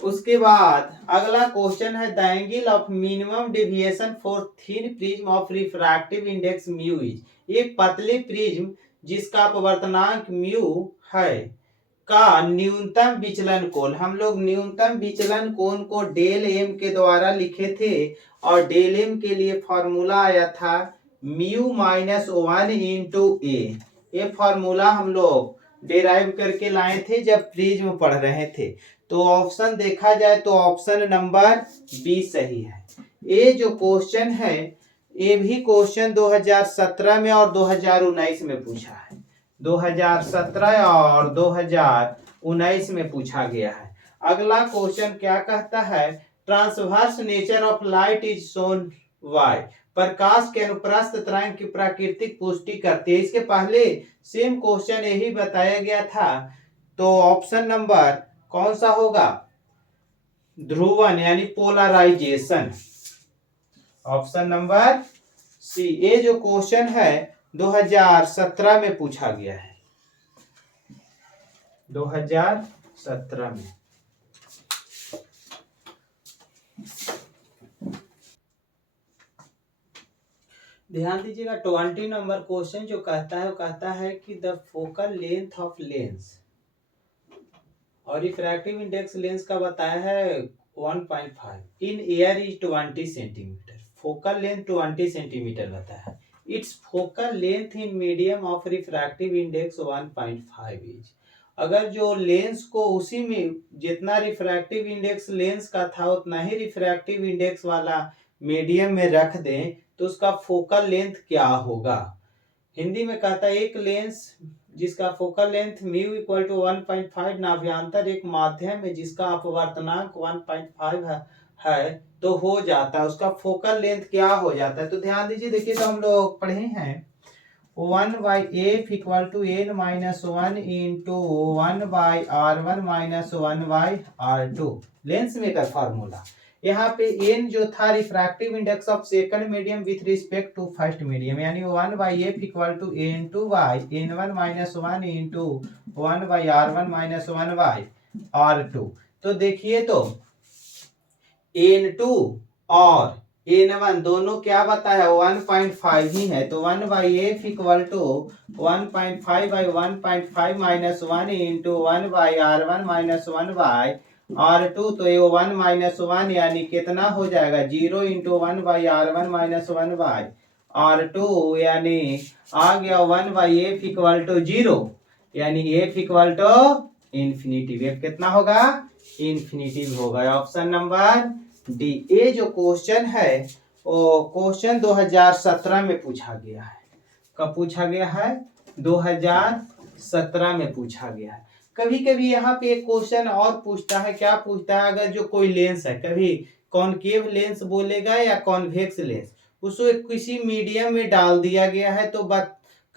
उसके बाद अगला क्वेश्चन है the angle of minimum deviation for thin prism of refractive index mu is. एक पतले प्रिज्म जिसका अपवर्तनांक म्यू है का न्यूनतम विचलन कोण। हम लोग न्यूनतम विचलन कोण को डेल एम के द्वारा लिखे थे और डेल एम के लिए फॉर्मूला आया था म्यू माइनस 1 इंटू ए। ये फॉर्मूला हम लोग डेराइव करके लाए थे जब प्रिज्म पढ़ रहे थे। तो ऑप्शन देखा जाए तो ऑप्शन नंबर बी सही है। ये जो क्वेश्चन है ये भी क्वेश्चन 2017 में और 2019 में पूछा है, 2017 और 2019 में पूछा गया है। अगला क्वेश्चन क्या कहता है transverse nature of light is shown by. प्रकाश के अनुप्रस्थ तरंग की प्राकृतिक पुष्टि करती है। इसके पहले सेम क्वेश्चन यही बताया गया था। तो ऑप्शन नंबर कौन सा होगा, ध्रुवन यानी पोलराइजेशन। Option number C. ये जो क्वेश्चन है 2017 में पूछा गया है, 2017 में। ध्यान दीजिएगा 20 नंबर क्वेश्चन जो कहता है वो कहता है कि the focal length of lens और रिफ्रैक्टिव इंडेक्स लेंस का बताया है 1.5 in air is 20 centimetre. Focal length 20 centimetre बताया है। It's focal length in medium of refractive index 1.5 is. अगर जो लेंस को उसी में जितना रिफ्रैक्टिव इंडेक्स लेंस का था उतना ही रिफ्रैक्टिव इंडेक्स वाला मीडियम में रख दें तो उसका फोकल लेंथ क्या होगा। हिंदी में कहता है एक लेंस जिसका focal length mu equal to 1.5 नाभ्यंतर एक माध्यम है जिसका अपवर्तनांक 1.5 है तो हो जाता है उसका फोकल लेंथ क्या हो जाता है। तो ध्यान दीजिए, देखिए तो हम लोग पढ़े हैं 1/f equal to n minus 1 into 1/r1 minus 1/r2 lens maker formula. यहाँ पे n जो था refractive index of second medium with respect to first medium, यानी 1/f equal to n2/n1 minus 1 into 1/r1 minus 1/r2। तो देखिए तो n2 और n1 दोनों क्या बताया 1.5 ही है, तो 1/f equal to 1.5/1.5 minus 1 into 1/r1 minus 1/r2। तो ये 1 माइनस 1 यानी कितना हो जाएगा 0 इंटू 1/r1 माइनस 1/r2 यानी आ गया 1/f इक्वल टू 0 यानी f equal to infinitive. f कितना होगा इन्फिनिटिव होगा। Option number D. ये जो क्वेश्चन है वो क्वेश्चन 2017 में पूछा गया है। कब पूछा गया है 2017 में पूछा गया है। कभी कभी यहाँ पे एक क्वेश्चन और पूछता है, क्या पूछता है, अगर जो कोई लेंस है कभी कॉनकेव लेंस बोलेगा या कॉन्वेक्स लेंस, उसको किसी मीडियम में डाल दिया गया है तो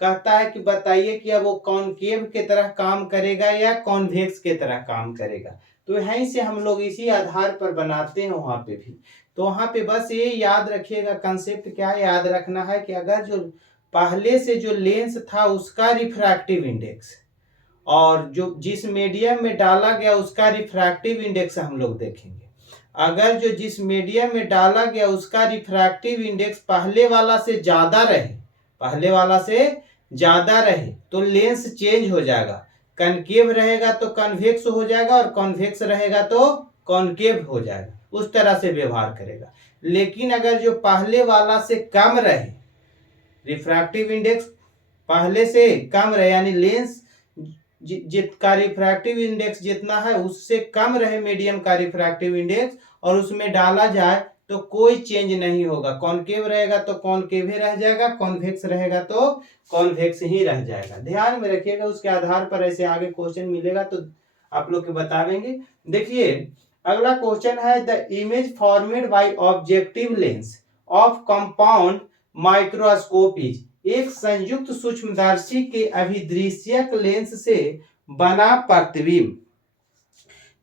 कहता है कि बताइए कि अब वो कॉनकेव के तरह काम करेगा या कॉन्वेक्स के तरह काम करेगा। तो यहीं से हम लोग इसी आधार पर बनाते हैं वहां पे भी। तो वहां पे बस ये याद रखिएगा, कंसेप्ट क्या याद रखना है कि अगर जो पहले से जो लेंस था उसका रिफ्रैक्टिव इंडेक्स और जो जिस मीडियम में डाला गया उसका रिफ्रैक्टिव इंडेक्स हम लोग देखेंगे। अगर जो जिस मीडियम में डाला गया उसका रिफ्रैक्टिव इंडेक्स पहले वाला से ज्यादा रहे तो लेंस चेंज हो जाएगा। कनकेव रहेगा तो कन्वेक्स हो जाएगा और कॉन्वेक्स रहेगा तो कॉनकेव हो जाएगा, उस तरह से व्यवहार करेगा। लेकिन अगर जो पहले वाला से कम रहे, रिफ्रैक्टिव इंडेक्स पहले से कम रहे यानी लेंस का रिफ्रैक्टिव इंडेक्स जितना है उससे कम रहे मीडियम का रिफ्रैक्टिव इंडेक्स और उसमें डाला जाए तो कोई चेंज नहीं होगा। कॉनकेव रहेगा तो कॉनकेव ही रह जाएगा, कॉन्वेक्स रहेगा तो कॉन्वेक्स ही रह जाएगा। ध्यान में रखिएगा, उसके आधार पर ऐसे आगे क्वेश्चन मिलेगा तो आप लोग के बतावेंगे। देखिए अगला क्वेश्चन है the image formed bye objective lens of compound microscope is. एक संयुक्त सूक्ष्मदर्शी के अभिदृश्यक लेंस से बना प्रतिबिंब।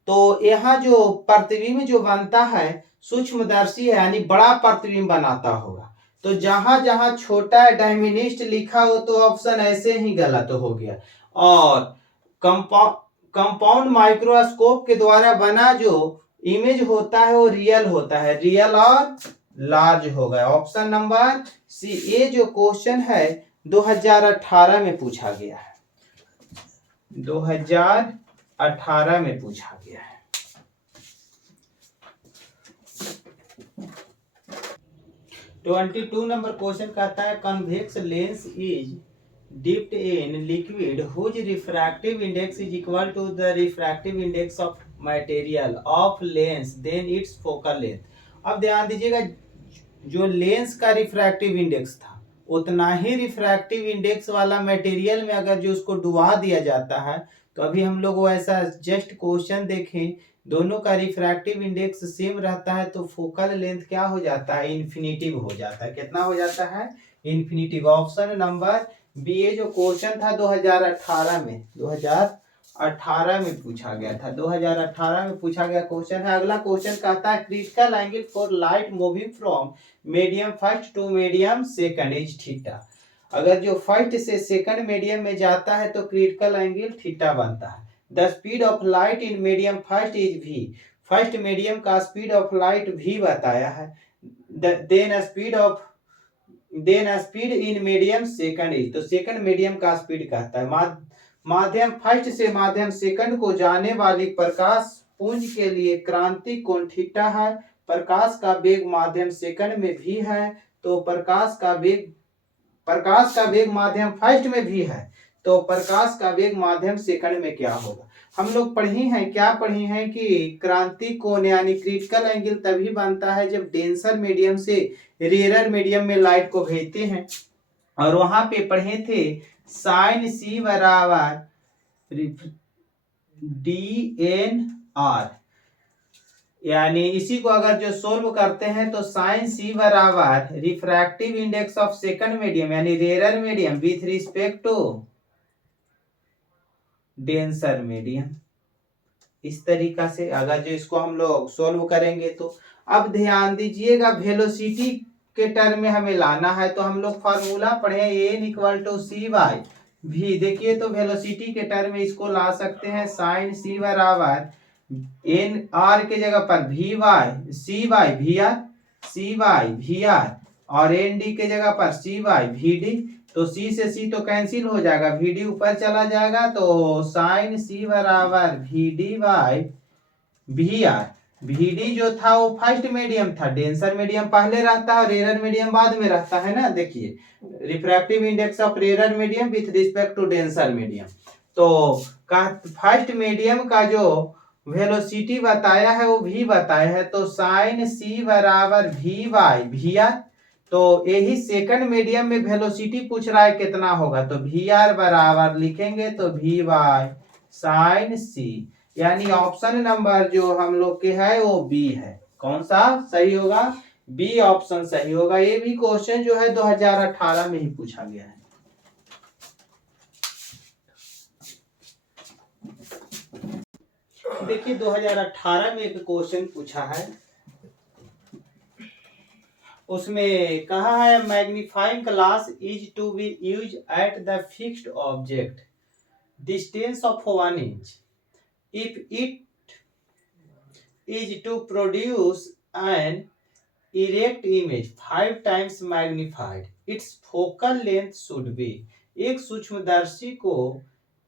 तो यहाँ जो प्रतिबिंब जो बनता है सूक्ष्मदर्शी है यानी बड़ा प्रतिबिंब बनाता होगा। तो जहां जहां छोटा डायमिनिस्ट लिखा हो तो ऑप्शन ऐसे ही गलत हो गया। और कंपाउंड माइक्रोस्कोप के द्वारा बना जो इमेज होता है वो रियल होता है, रियल और लार्ज होगा। Option number C. ये जो क्वेश्चन है 2018 में पूछा गया है, 2018 में पूछा गया है। 22 नंबर क्वेश्चन कहता है convex lens is dipped in liquid whose refractive index is equal to the refractive index of material of lens then its focal length। अब ध्यान दीजिएगा, जो लेंस का रिफ्रैक्टिव इंडेक्स था उतना ही रिफ्रैक्टिव इंडेक्स वाला मटेरियल में अगर जो उसको डुबा दिया जाता है तो अभी हम लोग ऐसा जस्ट क्वेश्चन देखें, दोनों का रिफ्रैक्टिव इंडेक्स सेम रहता है तो फोकल लेंथ क्या हो जाता है इन्फिनिटिव हो जाता है। कितना हो जाता है infinitive. Option number B. A जो क्वेश्चन था 2018 में पूछा गया था, 2018 में पूछा गया क्वेश्चन है। अगला क्वेश्चन कहता है critical angle for light moving from medium first to medium second is theta. अगर जो फर्स्ट से सेकंड मीडियम में जाता है तो क्रिटिकल एंगल थीटा बनता है। The speed of light in medium first is v। First medium का स्पीड ऑफ लाइट v बताया है। Then speed in medium second is, तो सेकंड मीडियम का स्पीड कहता है। माध्यम फर्स्ट से माध्यम सेकंड को जाने वाली प्रकाश पुंज के लिए क्रांति कोण थीटा है। प्रकाश का वेग माध्यम सेकंड में भी है तो प्रकाश का वेग प्रकाश का वेग माध्यम फर्स्ट में भी है, तो प्रकाश का वेग माध्यम सेकंड में क्या होगा। हम लोग क्या पढ़े हैं कि क्रांति कोण यानी क्रिटिकल एंगल तभी बनता है जब डेंसर मीडियम से रेयर मीडियम में लाइट को भेजते हैं। और वहां पे पढ़े थे साइन सी बराबर DNR, यानी इसी को अगर जो सोल्व करते हैं तो साइन सी बराबर refractive index of second medium यानी rare medium with respect to denser medium. इस तरीका से अगर जो इसको हम लोग सोल्व करेंगे तो अब ध्यान दीजिएगा वेलोसिटी के टर्म में हमें लाना है, तो हम लोग फार्मूला पढ़े n equal to C by v. देखिए तो वेलोसिटी के टर्म में इसको ला सकते हैं साइन सी बराबर एन आर के जगह पर v by c by v r, c by v r, और एन डी के जगह पर सी बाई वी डी। तो सी से सी तो कैंसिल हो जाएगा, वी डी ऊपर चला जाएगा, तो साइन सी बराबर v d by v r. V d जो था वो फर्स्ट मीडियम था, डेंसर मीडियम पहले रहता है और रेयर मीडियम बाद में रहता है ना। देखिए refractive index of rare medium with respect to denser medium, तो फर्स्ट मीडियम का जो वेलोसिटी बताया है वो भी बताया है, तो साइन सी बराबर वी बाई वी आर। तो यही सेकंड मीडियम में वेलोसिटी पूछ रहा है कितना होगा, तो वी आर बराबर लिखेंगे तो वी बाई साइन सी, यानी ऑप्शन नंबर जो हम लोग के है वो बी है। कौन सा सही होगा, बी ऑप्शन सही होगा। ये भी क्वेश्चन जो है 2018 में ही पूछा गया है। देखिए 2018 में एक क्वेश्चन पूछा है, उसमें कहा है magnifying glass is to be use at the fixed object distance of 1 inch if it is to produce an erect image 5 times magnified, its focal length should be। एक सूक्ष्मदर्शी को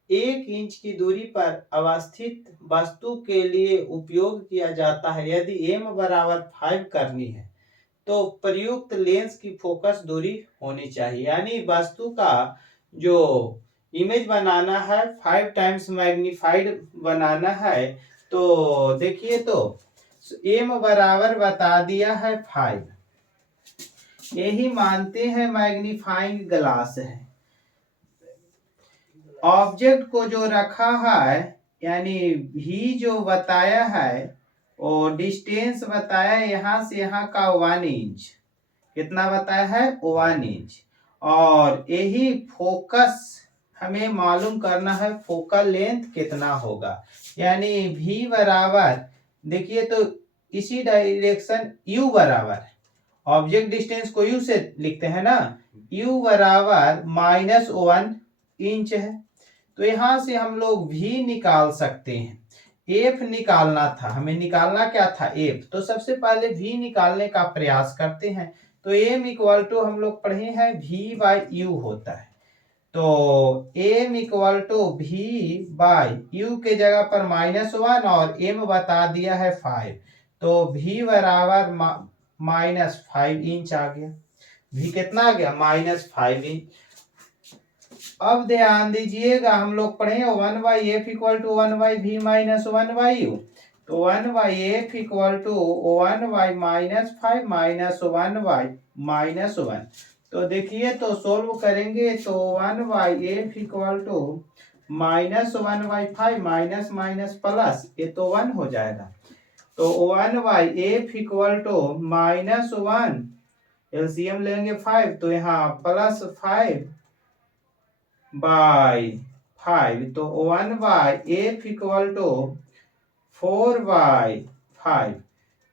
1 इंच की दूरी पर अवस्थित वस्तु के लिए उपयोग किया जाता है। यदि m बराबर 5 करनी है तो प्रयुक्त लेंस की फोकस दूरी होनी चाहिए, यानी वस्तु का जो इमेज बनाना है 5 टाइम्स मैग्नीफाइड बनाना है। तो देखिए तो m बराबर बता दिया है 5, यही मानते हैं मैग्नीफाइंग ग्लास है। ऑब्जेक्ट को जो रखा है यानी भी जो बताया है और डिस्टेंस बताया यहाँ से यहाँ का 1 इंच, कितना बताया है 1 इंच, और यही फोकस हमें मालूम करना है फोकल लेंथ कितना होगा, यानी v बराबर देखिए तो इसी डायरेक्शन u बराबर ऑब्जेक्ट डिस्टेंस को u से लिखते हैं ना, u बराबर -1 इंच है। तो यहां से हम लोग v निकाल सकते हैं, f निकालना था हमें, निकालना क्या था f, तो सबसे पहले v निकालने का प्रयास करते हैं। तो m इक्वल टू हम लोग पढ़े हैं v बाई u होता है, तो m equal to v by u के जगह पर -1 और m बता दिया है 5, तो v बराबर -5 इंच आ गया। v कितना आ गया -5 इंच। अब ध्यान दीजिएगा हम लोग पढ़े 1/f equal to 1/v minus 1/u, तो 1/f इक्वल टू 1/-5 माइनस 1/-1। तो देखिए तो सोल्व करेंगे तो 1/f equal to -1/5 minus minus plus, ये तो 1 हो जाएगा, तो 1/f इक्वल टू -1, एलसीएम लेंगे 5, तो यहाँ +5/5, तो 1/f इक्वल टू 4/5,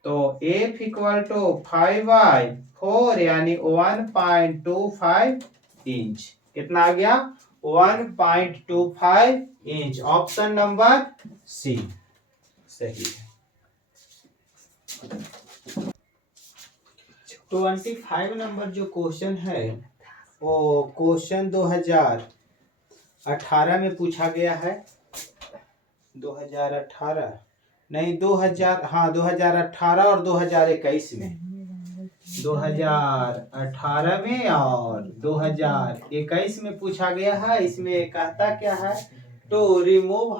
तो f इक्वल टू 5/4 यानी 1.25 इंच। कितना आ गया 1.25 इंच। ऑप्शन नंबर सी सही है। 25 नंबर जो क्वेश्चन है वो क्वेश्चन 2018 में पूछा गया है। 2018 नहीं 2018 और 2021 में। 2018 में और 2021 में पूछा गया है। इसमें कहता क्या है, to remove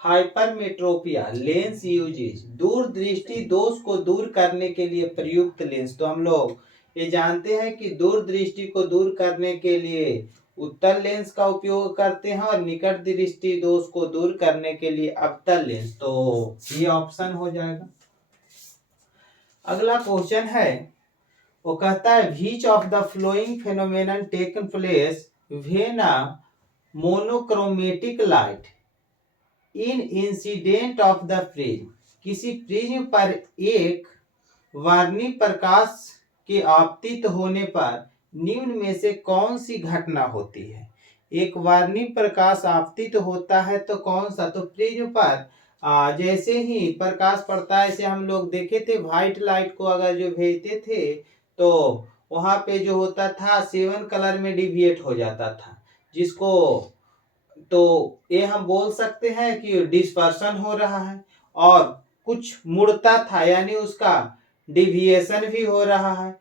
hypermetropia lens uses, दूरदृष्टि दोष को दूर करने के लिए प्रयुक्त लेंस। तो हम लोग ये जानते हैं कि दूरदृष्टि को दूर करने के लिए उत्तल लेंस का उपयोग करते हैं और निकट दृष्टि दोष को दूर करने के लिए अवतल लेंस। तो ये ऑप्शन हो जाएगा। अगला क्वेश्चन है, वो कहता है which of the flowing phenomenon taken place when a monochromatic light in incident of the prism. किसी प्रिज्म पर एक वर्णी प्रकाश के आपतित होने पर निम्न में से कौन सी घटना होती है। एक वर्णी प्रकाश आपतित होता है तो कौन सा, तो प्रिज्म पर जैसे ही प्रकाश पड़ता है, ऐसे हम लोग देखे थे व्हाइट लाइट को अगर जो भेजते थे तो वहां पे जो होता था 7 कलर में डिविएट हो जाता था, जिसको तो ये हम बोल सकते हैं कि डिस्पर्शन हो रहा है। और कुछ मुड़ता था यानी उसका डिविएशन भी हो रहा है।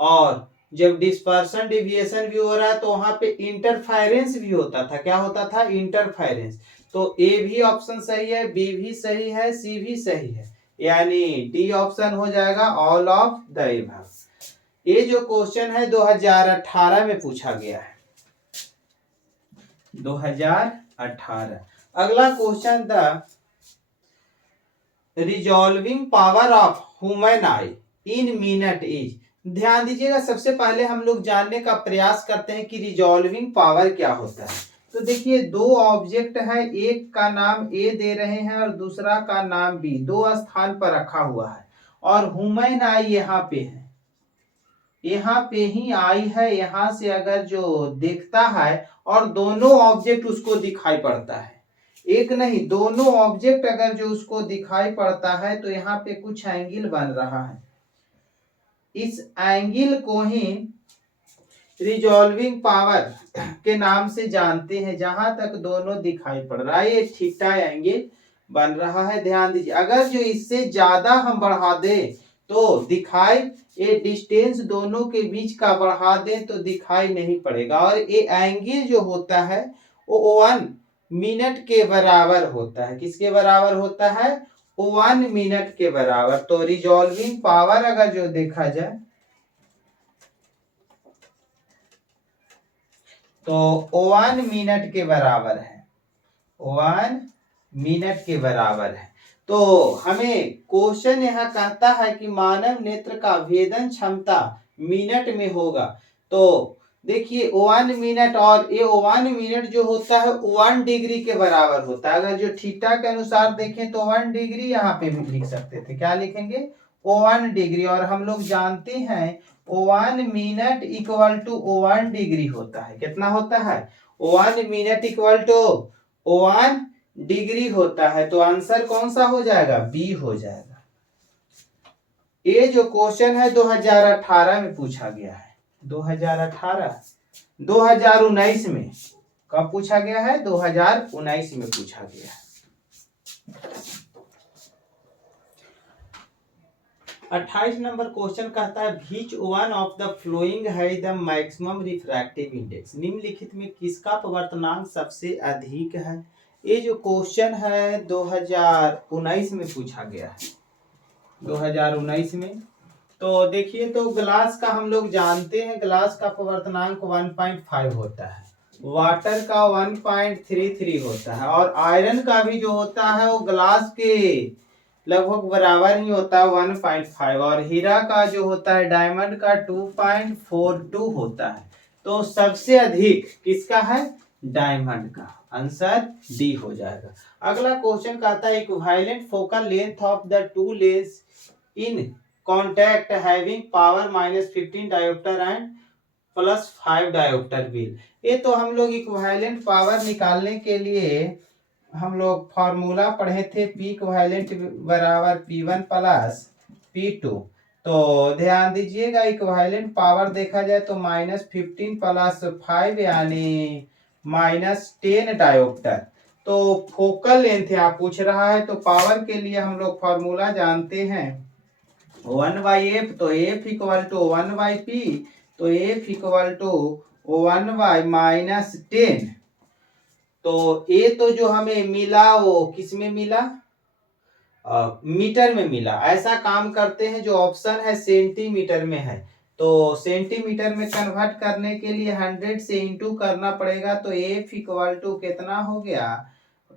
और जब डिस्पर्शन डिविएशन भी हो रहा है तो वहां पे इंटरफेरेंस भी होता था। क्या होता था, इंटरफेरेंस। तो ए भी ऑप्शन सही है, बी भी सही है, सी भी सही है, यानी डी ऑप्शन हो जाएगा ऑल ऑफ द एबव। ये जो क्वेश्चन है 2018 में पूछा गया है, 2018। अगला question, the resolving power of human I in minute is. ध्यान दीजिएगा, सबसे पहले हम लोग जानने का प्रयास करते हैं कि रिजॉल्विंग पावर क्या होता है। तो देखिए, दो ऑब्जेक्ट है, एक का नाम ए दे रहे हैं और दूसरा का नाम बी, दो स्थान पर रखा हुआ है और ह्यूमन आई यहाँ पे है, यहाँ पे ही आई है, यहाँ से अगर जो देखता है और दोनों ऑब्जेक्ट उसको दिखाई पड़ता है, एक नहीं दोनों ऑब्जेक्ट अगर जो उसको दिखाई पड़ता है तो यहाँ पे कुछ एंगल बन रहा है। इस एंगल को ही रिजॉल्विंग पावर के नाम से जानते हैं। जहां तक दोनों दिखाई पड़ रहा है, ये थीटा एंगल बन रहा है। ध्यान दीजिए, अगर जो इससे ज्यादा हम बढ़ा दें तो दिखाई, ये डिस्टेंस दोनों के बीच का बढ़ा दें तो दिखाई नहीं पड़ेगा। और ये एंगल जो होता है वो 1 मिनट के बराबर होता है। किसके बराबर होता है, 1 मिनट के बराबर। तो रिजॉल्विंग पावर अगर जो देखा जाए तो 1 मिनट के बराबर है, 1 मिनट के बराबर है। तो हमें क्वेश्चन यहाँ कहता है कि मानव नेत्र का भेदन क्षमता मिनट में होगा। तो देखिए 1 मिनट और ये 1 मिनट जो होता है 1 डिग्री के बराबर होता है। अगर जो थीटा के अनुसार देखें तो 1 डिग्री यहाँ पे भी लिख सकते थे। क्या लिखेंगे, 1 डिग्री। और हम लोग जानते हैं 1 मिनट इक्वल टू 1 डिग्री होता है। कितना होता है, 1 मिनट इक्वल टू 1 डिग्री होता है। तो आंसर कौन सा हो जाएगा, बी हो जाएगा। ये जो क्वेश्चन है 2018 में पूछा गया है, 2018 2019 में कब पूछा गया है, 2019 में पूछा गया है। 28 नंबर क्वेश्चन कहता है which one of the flowing है द मैक्सिमम रिफ्रैक्टिव इंडेक्स। निम्नलिखित में किसका अपवर्तनांक सबसे अधिक है। ये जो क्वेश्चन है 2019 में पूछा गया है, 2019 में। तो देखिए, तो ग्लास का हम लोग जानते हैं, ग्लास का अपवर्तनांक 1.5 होता है, वाटर का 1.33 होता है और आयरन का भी जो होता है वो ग्लास के लगभग बराबर ही होता है, 1.5। और हीरा का जो होता है, डायमंड का 2.42 होता है। तो सबसे अधिक किसका है, डायमंड का। आंसर डी हो जाएगा। अगला क्वेश्चन कहता है equivalent focal length of the two lens in contact having power -15 dioptre and +5 dioptre wheel. ये तो हम लोग इक्विवेलेंट पावर निकालने के लिए हम लोग फॉर्मूला पढ़े थे, पी इक्विवेलेंट बराबर P1 प्लस P2। तो ध्यान दीजिएगा, इक्विवेलेंट पावर देखा जाए तो -15 + 5 यानी -10 डायोप्टर। तो फोकल लेंथ यहाँ पूछ रहा है, तो पावर के लिए हम लोग फॉर्मूला जानते हैं 1/f, तो f इक्वल टू 1/p, तो f इक्वल टू 1/-10। तो a तो जो हमें मिला वो किस में मिला, मीटर में मिला। ऐसा काम करते हैं, जो ऑप्शन है सेंटीमीटर में है, तो सेंटीमीटर में कन्वर्ट करने के लिए 100 से इंटू करना पड़ेगा। तो f इक्वल टू कितना हो गया,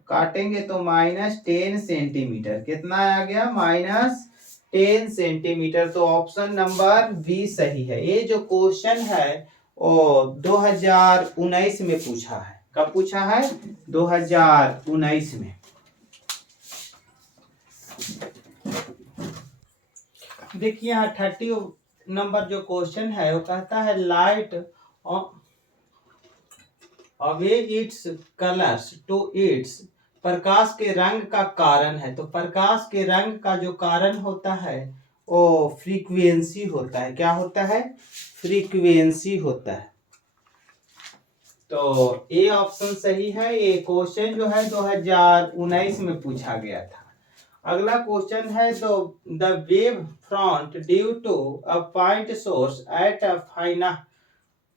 काटेंगे तो -10 सेंटीमीटर, कितना आ गया, -10 सेंटीमीटर। तो ऑप्शन नंबर बी सही है। ये जो क्वेश्चन है वो 2019 में पूछा है। कब पूछा है, 2019 में। देखिए यहाँ 30 नंबर जो क्वेश्चन है वो कहता है light away its colours to its, प्रकाश के रंग का कारण है। तो प्रकाश के रंग का जो कारण होता है वो फ्रीक्वेंसी होता है। क्या होता है, फ्रीक्वेंसी होता है। तो ये ऑप्शन सही है। ये क्वेश्चन जो है 2019 में पूछा गया था। अगला क्वेश्चन है, तो the wave front due to a point source at a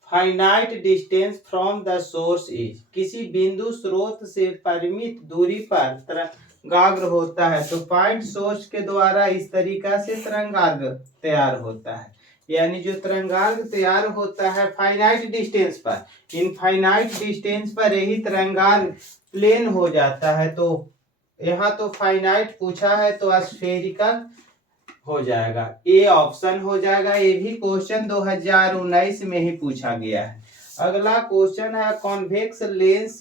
finite distance from the source is, किसी बिंदु स्रोत से परिमित दूरी पर तरंगाग्र होता है। तो पॉइंट सोर्स के द्वारा इस तरीका से तरंगाग्र तैयार होता है। यानी जो तरंगाग्र तैयार होता है फाइनाइट डिस्टेंस पर, इनफाइनाइट डिस्टेंस पर यही तरंगाग्र प्लेन हो जाता है। तो यहाँ तो फाइनाइट पूछा है तो स्फेरिकल हो जाएगा, ए ऑप्शन हो जाएगा। ये भी क्वेश्चन 2019 में ही पूछा गया है। अगला क्वेश्चन है, कॉन्वेक्स लेंस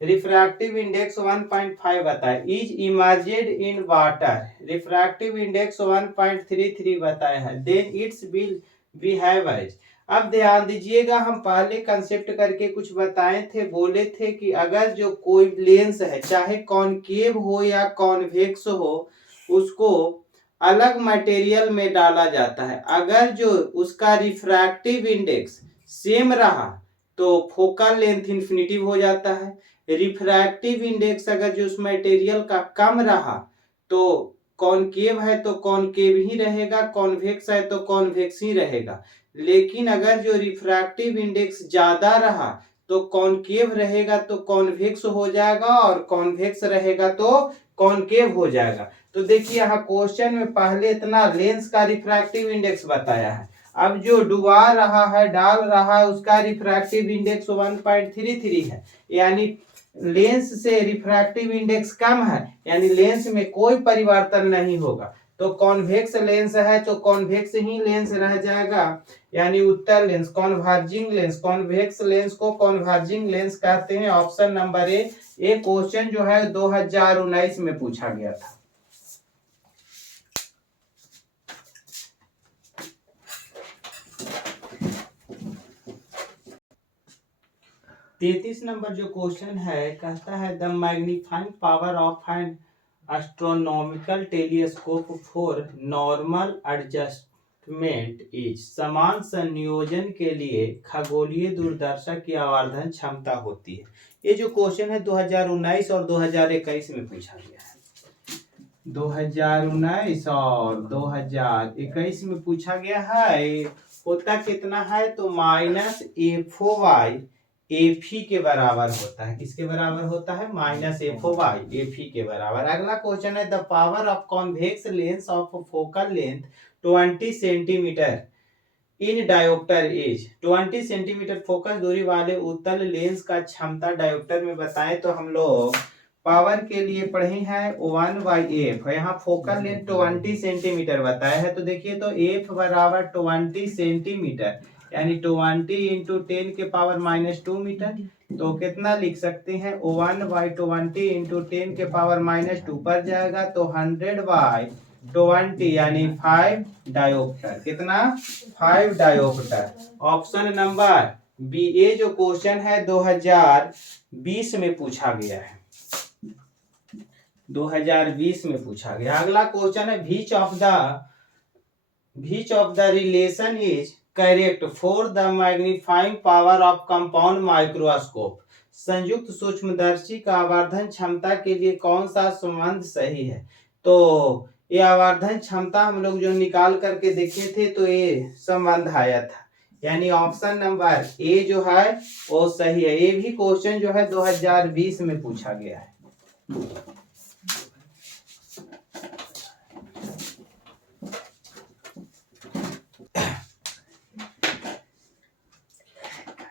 रिफ्रैक्टिव इंडेक्स 1.5 बताए, is emerged in water, refractive index 1.33 बताया है, then its will behave as. अब ध्यान दीजिएगा, हम पहले कंसेप्ट करके कुछ बताए थे, बोले थे कि अगर जो कोई लेंस है, चाहे कॉनकेव हो या कॉन्वेक्स हो, उसको अलग मटेरियल में डाला जाता है। अगर जो उसका रिफ्रैक्टिव इंडेक्स सेम रहा तो फोकल लेंथ इन्फिनिटिव हो जाता है। रिफ्रैक्टिव इंडेक्स अगर जो उस मटेरियल का कम रहा तो कॉनकेव है तो कॉनकेव ही रहेगा, कॉन्वेक्स है तो कॉन्वेक्स ही रहेगा। लेकिन अगर जो रिफ्रैक्टिव इंडेक्स ज्यादा रहा तो कॉनकेव रहेगा तो कॉन्वेक्स हो जाएगा, और कॉन्वेक्स रहेगा तो कॉनकेव हो जाएगा। तो देखिए यहाँ क्वेश्चन में पहले इतना लेंस का रिफ्रैक्टिव इंडेक्स बताया है, अब जो डुबा रहा है, डाल रहा है, उसका रिफ्रैक्टिव इंडेक्स 1.33 है, यानी लेंस से रिफ्रैक्टिव इंडेक्स कम है, यानी लेंस में कोई परिवर्तन नहीं होगा। तो कॉन्वेक्स लेंस है तो कॉन्वेक्स ही लेंस रह जाएगा, यानी उत्तर lens, converging lens, convex lens को कॉन्वर्जिंग लेंस कहते हैं। Option number A. ये क्वेश्चन जो है 2019 में पूछा गया था। तैतीस नंबर जो क्वेश्चन है कहता है, the magnifying power of N astronomical telescope for normal adjustment is, समान संयोजन के लिए खगोलीय दूरदर्शक की आवर्धन क्षमता होती है। ये जो क्वेश्चन है 2019 और 2021 में पूछा गया है। 2019 और 2021 में पूछा गया है। होता कितना है, तो -FOY एफी के बराबर होता है। किसके बराबर होता है, -FOY एफी के बराबर। अगला क्वेश्चन है, the power of convex lens of focal length 20 centimetre in dioptre is, 20 centimetre focus दूरी वाले उत्तल लेंस का क्षमता डायोप्टर में बताएं। तो हम लोग पावर के लिए पढ़े हैं 1/f, यहाँ फोकल लेंथ 20 सेंटीमीटर बताया है। तो देखिए तो f बराबर 20 सेंटीमीटर, यानी 20 इंटू 10 के पावर -2 मीटर। तो कितना लिख सकते हैं, 1/20 इंटू 10 के पावर -2 पर जाएगा, तो 100/20 यानी 5 डायोप्टर। कितना, 5 dioptre. Option number B. A जो क्वेश्चन है 2020 में पूछा गया है, 2020 में पूछा गया। अगला क्वेश्चन है, which of the relation is correct for the magnifying power of compound microscope, संयुक्त सूक्ष्मदर्शी का आवर्धन क्षमता के लिए कौन सा संबंध सही है। तो ये आवर्धन क्षमता हम लोग जो निकाल करके देखे थे तो ये संबंध आया था, यानी ऑप्शन नंबर ए जो है वो सही है। ये भी क्वेश्चन जो है 2020 में पूछा गया है।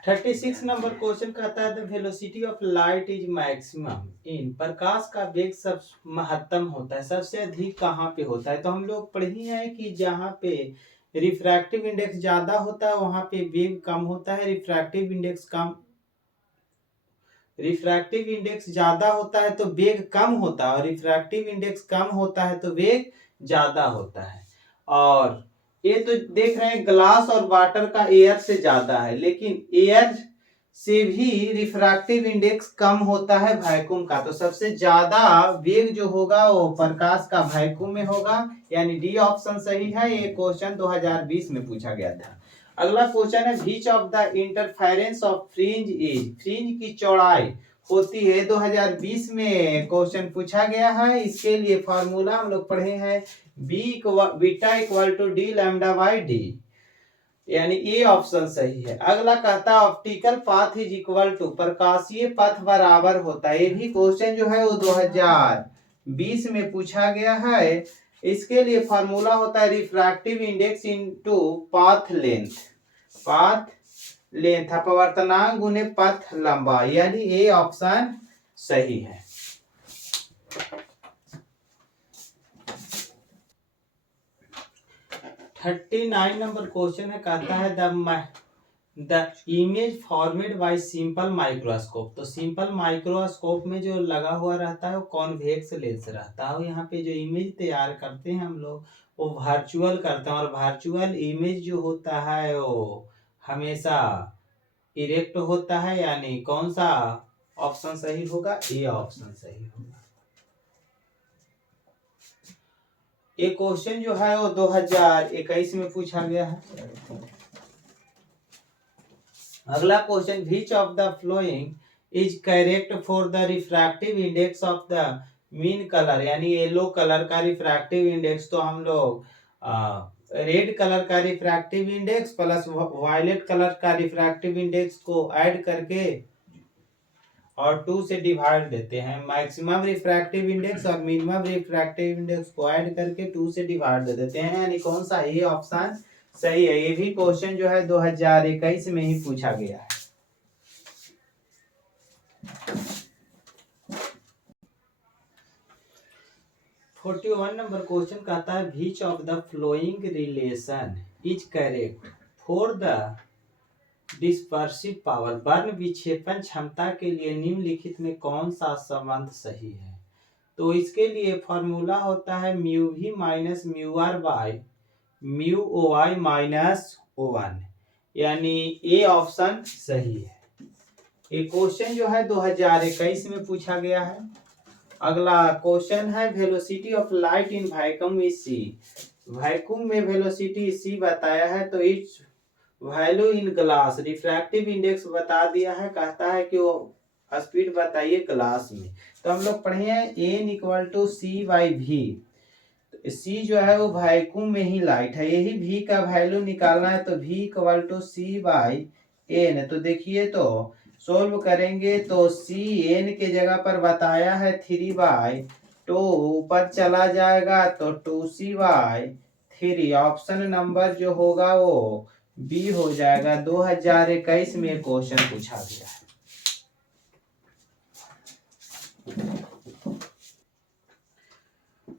36 नंबर क्वेश्चन कहता है the velocity of light is maximum in, प्रकाश का वेग सब महत्तम होता है, सबसे अधिक कहाँ पे होता है। तो हम लोग पढ़े हैं कि जहाँ पे रिफ्रैक्टिव इंडेक्स ज्यादा होता है वहां पे वेग कम होता है, रिफ्रैक्टिव इंडेक्स ज्यादा होता है तो वेग कम होता है, और रिफ्रैक्टिव इंडेक्स कम होता है तो वेग ज्यादा होता है। और ये तो देख रहे हैं ग्लास और वाटर का एयर से ज्यादा है, लेकिन एयर से भी रिफ्रैक्टिव इंडेक्स कम होता है वैक्यूम का। तो सबसे ज्यादा वेग जो होगा वो प्रकाश का वैक्यूम में होगा, यानी डी ऑप्शन सही है। ये क्वेश्चन 2020 में पूछा गया था। अगला क्वेश्चन है which of the interference of fringe is, fringe की चौड़ाई होती है, 2020 में क्वेश्चन पूछा गया है। इसके लिए फॉर्मूला हम लोग पढ़े हैं beta equal to d lambda by d, यानी ए ऑप्शन सही है। अगला कहता है optical path is equal to, प्रकाशीय पथ बराबर होता है। ये भी क्वेश्चन जो है वो 2020 में पूछा गया है। इसके लिए फॉर्मूला होता है refractive index into path length, path length अपवर्तनांक गुने पथ लंबाई, यानी ए ऑप्शन सही है। 39 नंबर क्वेश्चन है, कहता है the image formed bye simple microscope. तो सिंपल माइक्रोस्कोप में जो लगा हुआ रहता है वो कॉन्वेक्स लेंस रहता है। यहाँ पे जो इमेज तैयार करते हैं हम लोग वो वर्चुअल करते हैं, और वर्चुअल इमेज जो होता है वो हमेशा इरेक्ट होता है, यानी कौन सा ऑप्शन सही होगा, ए ऑप्शन सही होगा। एक क्वेश्चन जो है वो 2021 में पूछा गया है। अगला question which of the following is correct for the refractive index of the mean colour, यानी येलो कलर का रिफ्रैक्टिव इंडेक्स। तो हम लोग रेड कलर का refractive index plus violet colour का रिफ्रैक्टिव इंडेक्स को ऐड करके और 2 से डिवाइड देते हैं। मैक्सिमम रिफ्रैक्टिव इंडेक्स और मिनिमम रिफ्रैक्टिव इंडेक्स को ऐड करके 2 से डिवाइड दे देते हैं, यानी कौन सा ये ऑप्शन सही है। ये भी क्वेश्चन जो है 2021 में ही पूछा गया है। फोर्टी 41 नंबर क्वेश्चन कहता है which of the flowing relation is correct for the dispersive power, वर्ण विक्षेपण क्षमता के लिए निम्नलिखित में कौन सा संबंध सही है। तो इसके लिए फॉर्मूला होता है mu we minus mu r by mu o y minus o one, यानी ए ऑप्शन सही है। ये क्वेश्चन जो है 2021 में पूछा गया है। अगला क्वेश्चन है velocity of light in vacuum is c, vacuum में वेलोसिटी सी बताया है, तो its value in glass, refractive index बता दिया है, कहता है कि वो स्पीड बताइए ग्लास में। तो हम लोग पढ़े हैं N equal to C by V, C जो है वो वैक्यूम में ही लाइट है, यही वी का वैल्यू निकालना है, तो v equal to C by n. तो देखिए तो सोल्व करेंगे तो सी एन के जगह पर बताया है 3/2, ऊपर चला जाएगा तो 2c/3, ऑप्शन नंबर जो होगा वो बी हो जाएगा। 2021 में क्वेश्चन पूछा गया है।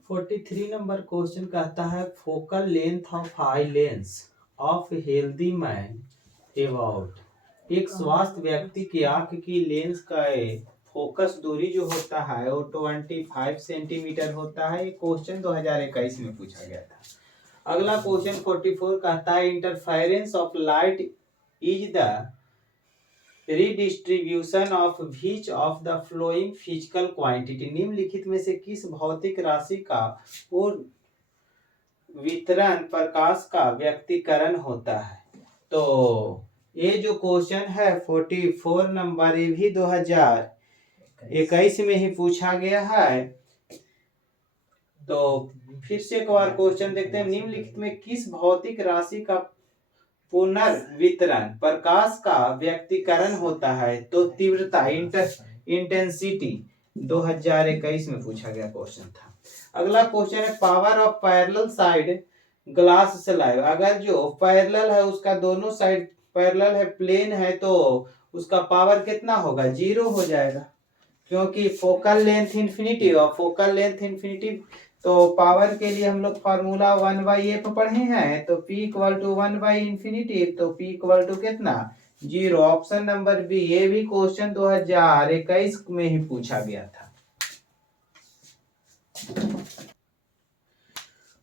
43 नंबर क्वेश्चन कहता है focal length of eye lens of healthy man about, एक स्वस्थ व्यक्ति की आंख की लेंस का फोकस दूरी जो होता है वो 25 सेंटीमीटर होता है। क्वेश्चन 2021 में पूछा गया था। अगला क्वेश्चन 44 कहता है interference of light is the redistribution of which of the flowing physical quantity, निम्नलिखित में से किस भौतिक राशि का पूर्ण वितरण प्रकाश का व्यक्तिकरण होता है। तो ये जो क्वेश्चन है 44 नंबर, ये भी 2021 में ही पूछा गया है। तो फिर से एक बार क्वेश्चन देखते हैं। निम्नलिखित में किस भौतिक राशि का पुनर्वितरण प्रकाश का व्यक्तीकरण होता है? तो तीव्रता, इंटेंसिटी 2021 में पूछा गया क्वेश्चन था। अगला क्वेश्चन है power of parallel side glass slab. अगर जो पैरेलल है उसका दोनों साइड पैरेलल है, प्लेन है, तो उसका पावर कितना होगा? 0 हो जाएगा, क्योंकि फोकल लेंथ इंफिनिटी और फोकल लेंथ इंफिनिटी। तो पावर के लिए हम लोग फार्मूला 1/f पढ़े हैं, तो P इक्वल टू 1/इंफिनिटी, तो P इक्वल टू कितना? 0। Option number B. ये भी क्वेश्चन 2021 में ही पूछा गया था।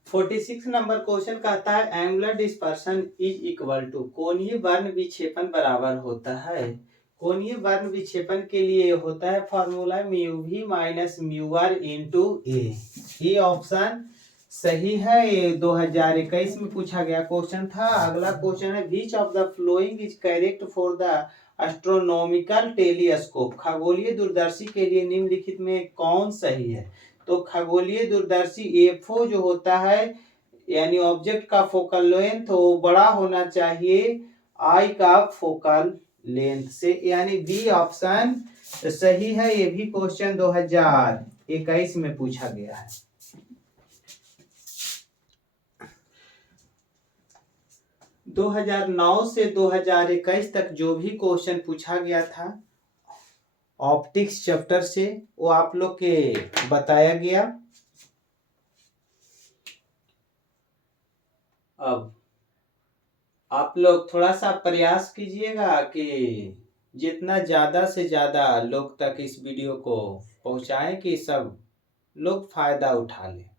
46 नंबर क्वेश्चन कहता है angular dispersion is equal to, कोणीय वर्ण विक्षेपण बराबर होता है। कोणीय वर्ण विक्षेपण के लिए होता है formula mu we minus mu R into A. ये ऑप्शन सही है, ये 2021 में पूछा गया क्वेश्चन था। अगला क्वेश्चन है which of the following is correct for the astronomical telescope. खगोलीय दूरदर्शी के लिए निम्नलिखित में कौन सही है? तो खगोलीय दूरदर्शी एफओ जो होता है यानी ऑब्जेक्ट का फोकल लेंथ वो बड़ा होना चाहिए आई का फोकल लेंथ से, यानी बी ऑप्शन सही है। ये भी क्वेश्चन 2021 में पूछा गया है। – 2009 से 2021 तक जो भी क्वेश्चन पूछा गया था ऑप्टिक्स चैप्टर से, वो आप लोग के बताया गया। अब आप लोग थोड़ा सा प्रयास कीजिएगा कि जितना ज़्यादा से ज़्यादा लोग तक इस वीडियो को पहुंचाएं कि सब लोग फायदा उठा लें।